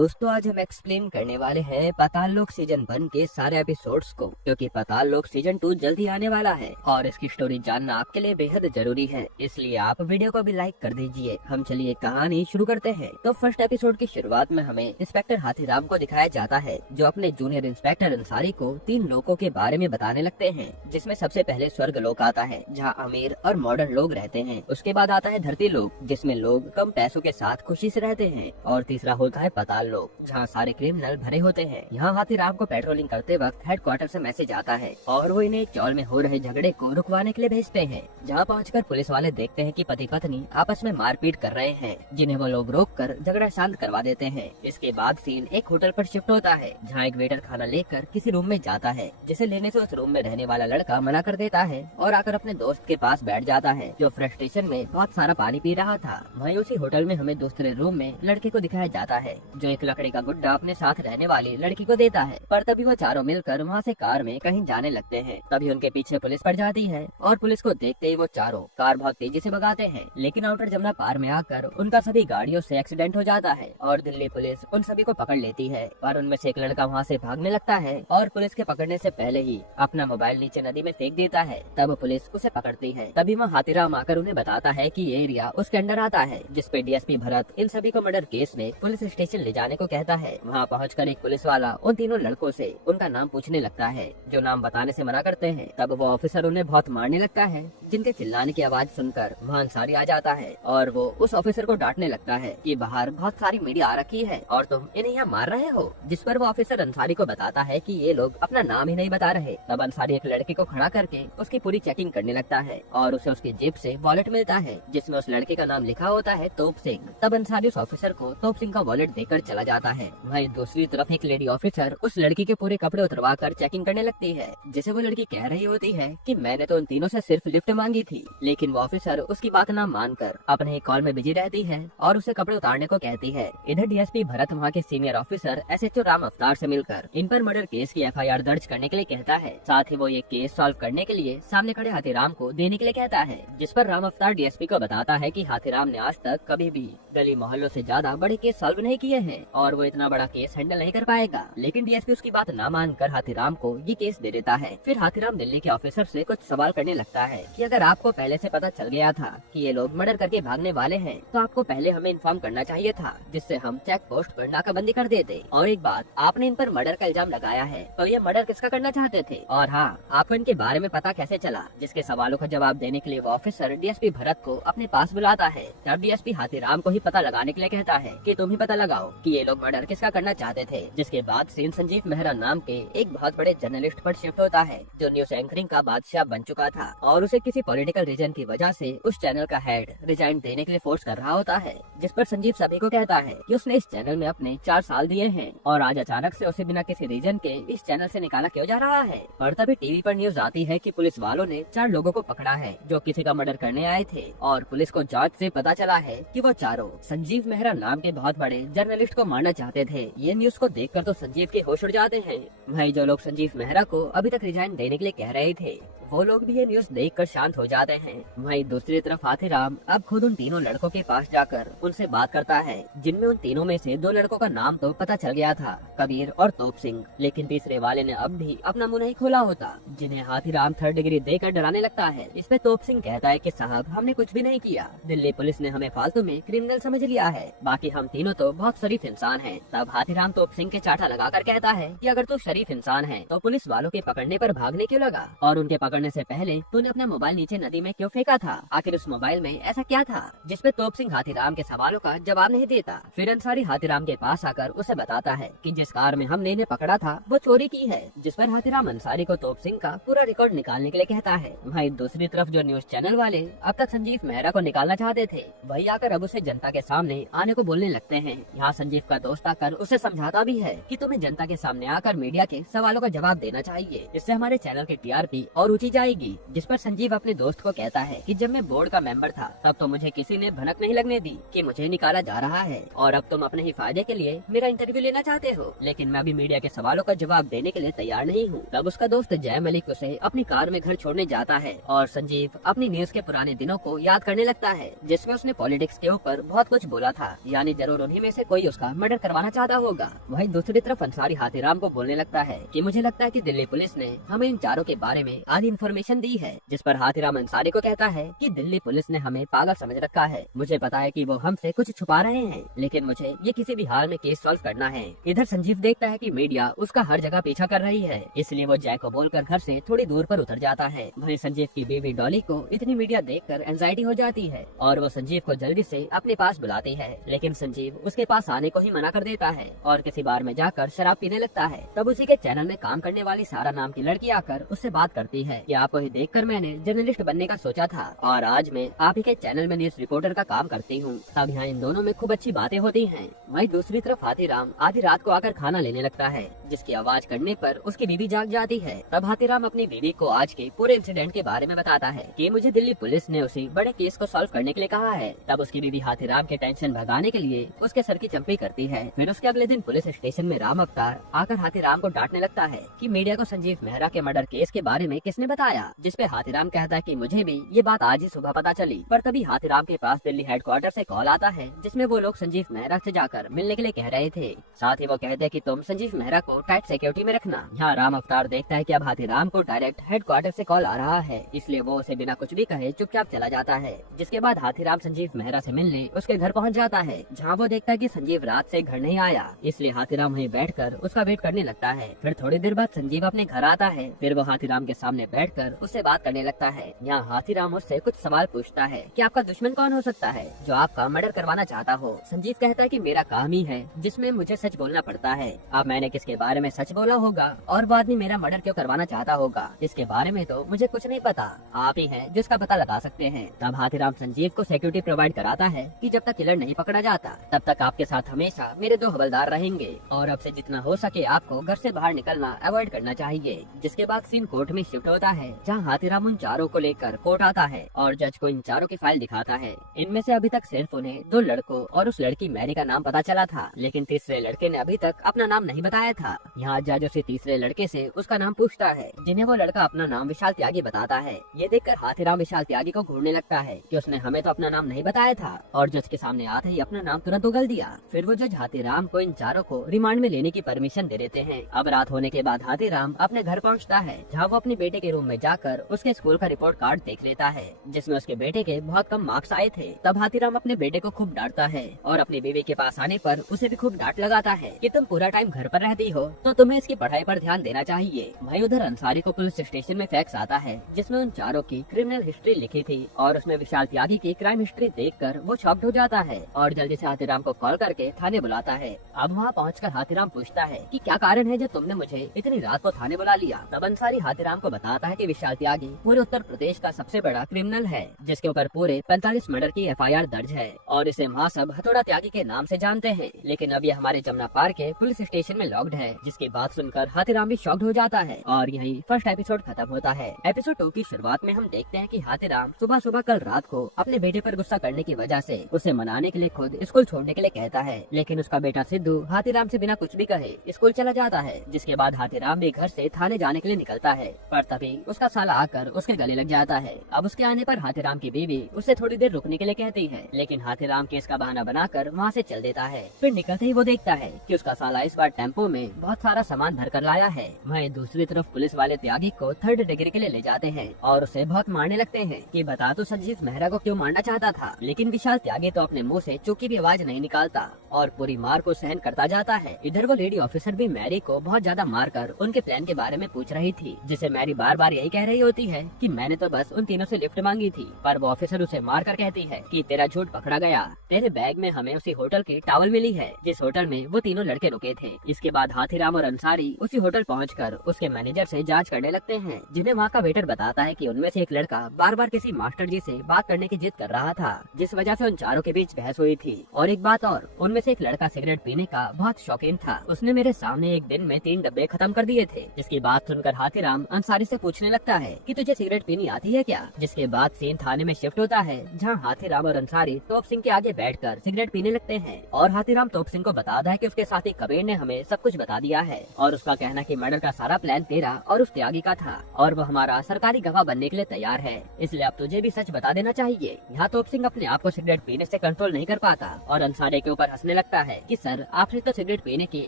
दोस्तों आज हम एक्सप्लेन करने वाले हैं पाताल लोक सीजन 1 के सारे एपिसोड्स को, क्योंकि पाताल लोक सीजन 2 जल्द ही आने वाला है और इसकी स्टोरी जानना आपके लिए बेहद जरूरी है, इसलिए आप वीडियो को भी लाइक कर दीजिए। हम चलिए कहानी शुरू करते हैं। तो फर्स्ट एपिसोड की शुरुआत में हमें इंस्पेक्टर हाथीराम को दिखाया जाता है, जो अपने जूनियर इंस्पेक्टर अंसारी को 3 लोकों के बारे में बताने लगते हैं, जिसमें सबसे पहले स्वर्ग लोक आता है जहाँ अमीर और मॉडर्न लोग रहते हैं। उसके बाद आता है धरती लोक, जिसमें लोग कम पैसों के साथ खुशी से रहते हैं, और तीसरा होता है पाताल लोक, जहाँ सारे क्रिमिनल भरे होते हैं। यहाँ हाथीराम को पेट्रोलिंग करते वक्त हेडक्वार्टर से मैसेज आता है और वो इन्हें चौल में हो रहे झगड़े को रुकवाने के लिए भेजते हैं। जहाँ पहुंचकर पुलिस वाले देखते हैं कि पति पत्नी आपस में मारपीट कर रहे हैं, जिन्हें वो लोग रोककर झगड़ा शांत करवा देते हैं। इसके बाद सीन एक होटल पर शिफ्ट होता है, जहाँ एक वेटर खाना लेकर किसी रूम में जाता है, जिसे लेने से उस रूम में रहने वाला लड़का मना कर देता है और आकर अपने दोस्त के पास बैठ जाता है, जो फ्रस्ट्रेशन में बहुत सारा पानी पी रहा था। वहीं उसी होटल में हमें दूसरे रूम में लड़के को दिखाया जाता है, जो एक लकड़ी का गुड्डा अपने साथ रहने वाली लड़की को देता है। पर तभी वो चारों मिलकर वहाँ से कार में कहीं जाने लगते हैं। तभी उनके पीछे पुलिस पड़ जाती है और पुलिस को देखते ही वो चारों कार बहुत तेजी से भगाते हैं, लेकिन आउटर जमुना पार में आकर उनका सभी गाड़ियों से एक्सीडेंट हो जाता है और दिल्ली पुलिस उन सभी को पकड़ लेती है। पर उनमें से एक लड़का वहाँ से भागने लगता है और पुलिस के पकड़ने से पहले ही अपना मोबाइल नीचे नदी में फेंक देता है। तब पुलिस उसे पकड़ती है। तभी वहाँ हाथीराम आकर उन्हें बताता है कि ये एरिया उसके अंडर आता है, जिसपे डीएसपी भरत इन सभी को मर्डर केस में पुलिस स्टेशन ले जाने को कहता है। वहाँ पहुंचकर एक पुलिस वाला उन तीनों लड़कों से उनका नाम पूछने लगता है, जो नाम बताने से मना करते हैं। तब वो ऑफिसर उन्हें बहुत मारने लगता है, जिनके चिल्लाने की आवाज सुनकर वहाँ अंसारी आ जाता है और वो उस ऑफिसर को डांटने लगता है कि बाहर बहुत सारी मीडिया आ रखी है और तुम इन्हें यहाँ मार रहे हो। जिस पर वो ऑफिसर अंसारी को बताता है कि ये लोग अपना नाम ही नहीं बता रहे। तब अंसारी एक लड़के को खड़ा करके उसकी पूरी चेकिंग करने लगता है और उसे उसकी जेब से वॉलेट मिलता है, जिसमें उस लड़के का नाम लिखा होता है तोप सिंह। तब अंसारी उस ऑफिसर को तोप सिंह का वॉलेट देकर चला जाता है। वहीं दूसरी तरफ एक लेडी ऑफिसर उस लड़की के पूरे कपड़े उतरवा कर चेकिंग करने लगती है, जिसे वो लड़की कह रही होती है कि मैंने तो उन तीनों से सिर्फ लिफ्ट मांगी थी, लेकिन वो ऑफिसर उसकी बात न मानकर अपने एक कॉल में बिजी रहती है और उसे कपड़े उतारने को कहती है। इधर डीएसपी भरत वहाँ के सीनियर ऑफिसर एसएचओ राम अवतार से मिलकर इन पर मर्डर केस की एफआईआर दर्ज करने के लिए कहता है। साथ ही वो ये केस सॉल्व करने के लिए सामने खड़े हाथीराम को देने के लिए कहता है, जिस पर राम अवतार डीएसपी को बताता है कि हाथीराम ने आज तक कभी भी गली मोहल्लों से ज्यादा बड़े केस सॉल्व नहीं किए हैं और वो इतना बड़ा केस हैंडल नहीं कर पाएगा। लेकिन डीएसपी उसकी बात न मानकर हाथीराम को ये केस दे देता है। फिर हाथीराम दिल्ली के ऑफिसर से कुछ सवाल करने लगता है कि अगर आपको पहले से पता चल गया था कि ये लोग मर्डर करके भागने वाले हैं, तो आपको पहले हमें इन्फॉर्म करना चाहिए था, जिससे हम चेक पोस्ट पर नाकाबंदी कर देते। और एक बात, आपने इन पर मर्डर का इल्जाम लगाया है, तो ये मर्डर किसका करना चाहते थे? और हाँ, आपको इनके बारे में पता कैसे चला? जिसके सवालों का जवाब देने के लिए वो ऑफिसर डीएसपी भरत को अपने पास बुलाता है। तब डीएसपी हाथीराम को ही पता लगाने के लिए कहता है कि तुम ही पता लगाओ कि ये लोग मर्डर किसका करना चाहते थे। जिसके बाद सीन संजीव मेहरा नाम के एक बहुत बड़े जर्नलिस्ट पर शिफ्ट होता है, जो न्यूज एंकरिंग का बादशाह बन चुका था और उसे किसी पॉलिटिकल रीजन की वजह से उस चैनल का हेड रिजाइन देने के लिए फोर्स कर रहा होता है। जिस पर संजीव सभी को कहता है कि उसने इस चैनल में अपने 4 साल दिए हैं और आज अचानक से उसे बिना किसी रीजन के इस चैनल से निकाला क्यों जा रहा है। और तभी टीवी पर न्यूज आती है कि पुलिस वालों ने 4 लोगों को पकड़ा है, जो किसी का मर्डर करने आए थे और पुलिस को जांच से पता चला है कि वो चारों संजीव मेहरा नाम के बहुत बड़े जर्नलिस्ट को मारना चाहते थे। ये न्यूज को देखकर तो संजीव के होश उड़ जाते हैं। भाई जो लोग संजीव मेहरा को अभी तक रिजाइन देने के लिए कह रहे थे, वो लोग भी ये न्यूज देखकर शांत हो जाते हैं। वहीं दूसरी तरफ हाथीराम अब खुद उन तीनों लड़कों के पास जाकर उनसे बात करता है, जिनमें उन तीनों में से 2 लड़कों का नाम तो पता चल गया था, कबीर और तोप सिंह, लेकिन तीसरे वाले ने अब भी अपना मुंह नहीं खोला होता, जिन्हें हाथीराम 3rd डिग्री देकर डराने लगता है। इस पे तोप सिंह कहता है कि साहब हमने कुछ भी नहीं किया, दिल्ली पुलिस ने हमें फालतू में क्रिमिनल समझ लिया है, बाकी हम तीनों तो बहुत शरीफ इंसान हैं। तब हाथीराम तोप सिंह के चाटा लगाकर कहता है कि अगर तू शरीफ इंसान है तो पुलिस वालों के पकड़ने पर भागने क्यों लगा, और उनके पकड़ने से पहले तूने अपना मोबाइल नीचे नदी में क्यों फेंका था? आखिर उस मोबाइल में ऐसा क्या था? जिस पे तोप सिंह हाथीराम के सवालों का जवाब नहीं देता। फिर अंसारी हाथीराम के पास आकर उसे बताता है कि जिस कार में हमने इन्हें पकड़ा था वो चोरी की है। जिस पर हाथीराम अंसारी को तोप सिंह का पूरा रिकॉर्ड निकालने के लिए कहता है। वहीं दूसरी तरफ जो न्यूज चैनल वाले अब तक संजीव मेहरा को निकालना चाहते थे, वही आकर अब उसे जनता के सामने आने को बोलने लगते हैं। यहाँ संजीव का दोस्त आकर उसे समझाता भी है कि तुम्हें जनता के सामने आकर मीडिया के सवालों का जवाब देना चाहिए, इससे हमारे चैनल की टीआरपी और ऊंची की जाएगी। जिस पर संजीव अपने दोस्त को कहता है कि जब मैं बोर्ड का मेंबर था तब तो मुझे किसी ने भनक नहीं लगने दी कि मुझे निकाला जा रहा है और अब तुम अपने ही फायदे के लिए मेरा इंटरव्यू लेना चाहते हो, लेकिन मैं अभी मीडिया के सवालों का जवाब देने के लिए तैयार नहीं हूँ। तब उसका दोस्त जय मलिक उसे अपनी कार में घर छोड़ने जाता है और संजीव अपनी न्यूज के पुराने दिनों को याद करने लगता है जिसमें उसने पॉलिटिक्स के ऊपर बहुत कुछ बोला था, यानी जरूर उन्हीं में से कोई उसका मर्डर करवाना चाहता होगा। वहीं दूसरी तरफ अंसारी हाथीराम को बोलने लगता है कि मुझे लगता है कि दिल्ली पुलिस ने हमें इन चारों के बारे में आधी इन्फॉर्मेशन दी है। जिस पर हाथीराम अंसारी को कहता है कि दिल्ली पुलिस ने हमें पागल समझ रखा है, मुझे पता है कि वो हमसे कुछ छुपा रहे हैं, लेकिन मुझे ये किसी भी हाल में केस सॉल्व करना है। इधर संजीव देखता है कि मीडिया उसका हर जगह पीछा कर रही है, इसलिए वो जय को बोलकर घर से थोड़ी दूर पर उतर जाता है। वहीं संजीव की बीवी डॉली को इतनी मीडिया देखकर एंजाइटी हो जाती है और वो संजीव को जल्दी से अपने पास बुलाती है, लेकिन संजीव उसके पास आने को ही मना कर देता है और किसी बार में जाकर शराब पीने लगता है। तब उसी के चैनल में काम करने वाली सारा नाम की लड़की आकर उससे बात करती है कि आपको ही देखकर मैंने जर्नलिस्ट बनने का सोचा था और आज मैं आप ही के चैनल में न्यूज रिपोर्टर का काम करती हूँ। तब यहाँ इन दोनों में खूब अच्छी बातें होती हैं। वहीं दूसरी तरफ हाथीराम आधी रात को आकर खाना लेने लगता है, जिसकी आवाज करने पर उसकी बीवी जाग जाती है। तब हाथीराम अपनी बीवी को आज के पूरे इंसिडेंट के बारे में बताता है कि मुझे दिल्ली पुलिस ने उसी बड़े केस को सॉल्व करने के लिए कहा है। तब उसकी बीवी हाथीराम के टेंशन भगाने के लिए उसके सर की चंपी करती है। फिर उसके अगले दिन पुलिस स्टेशन में राम अवतार आकर हाथीराम को डांटने लगता है कि मीडिया को संजीव मेहरा के मर्डर केस के बारे में किसने बताया, जिसपे हाथीराम कहता है कि मुझे भी ये बात आज ही सुबह पता चली। पर तभी हाथीराम के पास दिल्ली हेडक्वार्टर से कॉल आता है जिसमें वो लोग संजीव मेहरा से जाकर मिलने के लिए कह रहे थे। साथ ही वो कहते हैं कि तुम संजीव मेहरा को टाइट सिक्योरिटी में रखना। यहाँ राम अवतार देखता है कि अब हाथीराम को डायरेक्ट हेडक्वार्टर से कॉल आ रहा है, इसलिए वो उसे बिना कुछ भी कहे चुपचाप चला जाता है। जिसके बाद हाथीराम संजीव मेहरा से मिलने उसके घर पहुंच जाता है, जहाँ वो देखता है कि संजीव रात से घर नहीं आया, इसलिए हाथीराम वहीं बैठकर उसका वेट करने लगता है। फिर थोड़ी देर बाद संजीव अपने घर आता है, फिर वो हाथीराम के सामने बैठकर उससे बात करने लगता है। यहाँ हाथीराम उससे कुछ सवाल पूछता है कि आपका दुश्मन कौन हो सकता है जो आपका मर्डर करवाना चाहता हो। संजीव कहता है कि मेरा काम ही है जिसमें मुझे सच बोलना पड़ता है। अब मैंने किसके बारे में सच बोला होगा और वो आदमी मेरा मर्डर क्यों करवाना चाहता होगा, इसके बारे में तो मुझे कुछ नहीं पता, आप ही हैं जिसका पता लगा सकते हैं। तब हाथीराम संजीव को सिक्योरिटी प्रोवाइड कराता है कि जब तक किलर नहीं पकड़ा जाता तब तक आपके साथ हमेशा मेरे 2 हवलदार रहेंगे और अब से जितना हो सके आपको घर से बाहर निकलना अवॉइड करना चाहिए। जिसके बाद सीन कोर्ट में शिफ्ट होता है, जहाँ हाथीराम उन चारों को लेकर कोर्ट आता है और जज को इन चारों की फाइल दिखाता है। इनमें से अभी तक सिर्फ उन्हें 2 लड़कों और उस लड़की मैरी का नाम पता चला था, लेकिन तीसरे लड़के ने अभी तक अपना नाम नहीं बताया था। यहाँ जज उसे तीसरे लड़के से उसका नाम पूछता है, जिन्हें वो लड़का अपना नाम विशाल त्यागी बताता है। ये देखकर हाथीराम विशाल त्यागी को घूरने लगता है कि उसने हमें तो अपना नाम नहीं बताया था और जज के सामने आते ही अपना नाम तुरंत उगल दिया। फिर वो जज हाथीराम को इन चारों को रिमांड में लेने की परमिशन दे देते हैं। अब रात होने के बाद हाथीराम अपने घर पहुँचता है, जहाँ वो अपने बेटे के रूम में जाकर उसके स्कूल का रिपोर्ट कार्ड देख लेता है, जिसमें उसके बेटे के बहुत कम मार्क्स आए थे। तब हाथीराम अपने बेटे को खूब डांटता है और अपनी बीवी के पास आने पर उसे भी खूब डांट लगाता है कि तुम पूरा टाइम घर पर रहती हो तो तुम्हें इसकी पढ़ाई पर ध्यान देना चाहिए। वहीं उधर अंसारी को पुलिस स्टेशन में फैक्स आता है, जिसमें उन चारों की क्रिमिनल हिस्ट्री लिखी थी और उसमें विशाल त्यागी की क्राइम हिस्ट्री देखकर वो शॉक्ड हो जाता है और जल्दी से हाथीराम को कॉल करके थाने बुलाता है। अब वहाँ पहुँचकर हाथीराम पूछता है कि क्या कारण है जो तुमने मुझे इतनी रात को थाने बुला लिया। तब अंसारी हाथीराम को बताता है कि विशाल त्यागी पूरे उत्तर प्रदेश का सबसे बड़ा क्रिमिनल है, जिसके ऊपर पूरे 45 मर्डर की FIR दर्ज है और इसे वहाँ सब हथौड़ा त्यागी के नाम से जानते हैं, लेकिन अब ये हमारे जमुना पार्क के पुलिस स्टेशन में लॉक्ड है। जिसकी बात सुनकर हाथीराम भी शॉक्ड हो जाता है और यही फर्स्ट एपिसोड खत्म होता है। एपिसोड 2 की शुरुआत में हम देखते हैं कि हाथीराम सुबह सुबह कल रात को अपने बेटे पर गुस्सा करने की वजह से उसे मनाने के लिए खुद स्कूल छोड़ने के लिए कहता है, लेकिन उसका बेटा सिद्धू हाथीराम से बिना कुछ भी कहे स्कूल चला जाता है। जिसके बाद हाथीराम भी घर से थाने जाने के लिए निकलता है, पर तभी उसका साला आकर उसके गले लग जाता है। अब उसके आने पर हाथीराम की बीवी उसे थोड़ी देर रुकने के लिए कहती है, लेकिन हाथीराम केस का बहाना बनाकर वहाँ से चल देता है। फिर निकलते ही वो देखता है कि उसका साला इस बार टेम्पो में बहुत सारा सामान भर कर लाया है। वहीं दूसरी तरफ पुलिस वाले त्यागी को 3rd डिग्री के लिए ले जाते हैं और उसे बहुत मारने लगते हैं कि बता तो संजीव मेहरा को क्यों मारना चाहता था, लेकिन विशाल त्यागी तो अपने मुंह से चुकी भी आवाज नहीं निकालता और पूरी मार को सहन करता जाता है। इधर वो लेडी ऑफिसर भी मैरी को बहुत ज्यादा मारकर उनके प्लान के बारे में पूछ रही थी, जिसे मैरी बार बार यही कह रही होती है कि मैंने तो बस उन तीनों से लिफ्ट मांगी थी। पर वो ऑफिसर उसे मार कर कहती है कि तेरा झूठ पकड़ा गया, तेरे बैग में हमें उसी होटल की टॉवल मिली है जिस होटल में वो तीनों लड़के रुके थे। इसके बाद हाथीराम और अंसारी उसी होटल पहुंचकर उसके मैनेजर से जांच करने लगते हैं, जिन्हें वहाँ का वेटर बताता है कि उनमें से एक लड़का बार बार किसी मास्टर जी से बात करने की जिद कर रहा था, जिस वजह से उन चारों के बीच बहस हुई थी। और एक बात और, उनमें में से एक लड़का सिगरेट पीने का बहुत शौकीन था। उसने मेरे सामने एक दिन में 3 डब्बे खत्म कर दिए थे। जिसकी बात सुनकर हाथीराम अंसारी से पूछने लगता है कि तुझे सिगरेट पीनी आती है क्या। जिसके बाद सीन थाने में शिफ्ट होता है, जहाँ हाथीराम और अंसारी तोप सिंह के आगे बैठकर सिगरेट पीने लगते हैं और हाथीराम तोप सिंह को बताता है कि उसके साथी कबीर ने हमें सब कुछ बता दिया है और उसका कहना कि मर्डर का सारा प्लान तेरा और उस त्यागी का था और वो हमारा सरकारी गवाह बनने के लिए तैयार है, इसलिए अब तुझे भी सच बता देना चाहिए। यहाँ तोप सिंह अपने आप को सिगरेट पीने से कंट्रोल नहीं कर पाता और अंसारी के ऊपर हंसने लगता है कि सर आपसे तो सिगरेट पीने की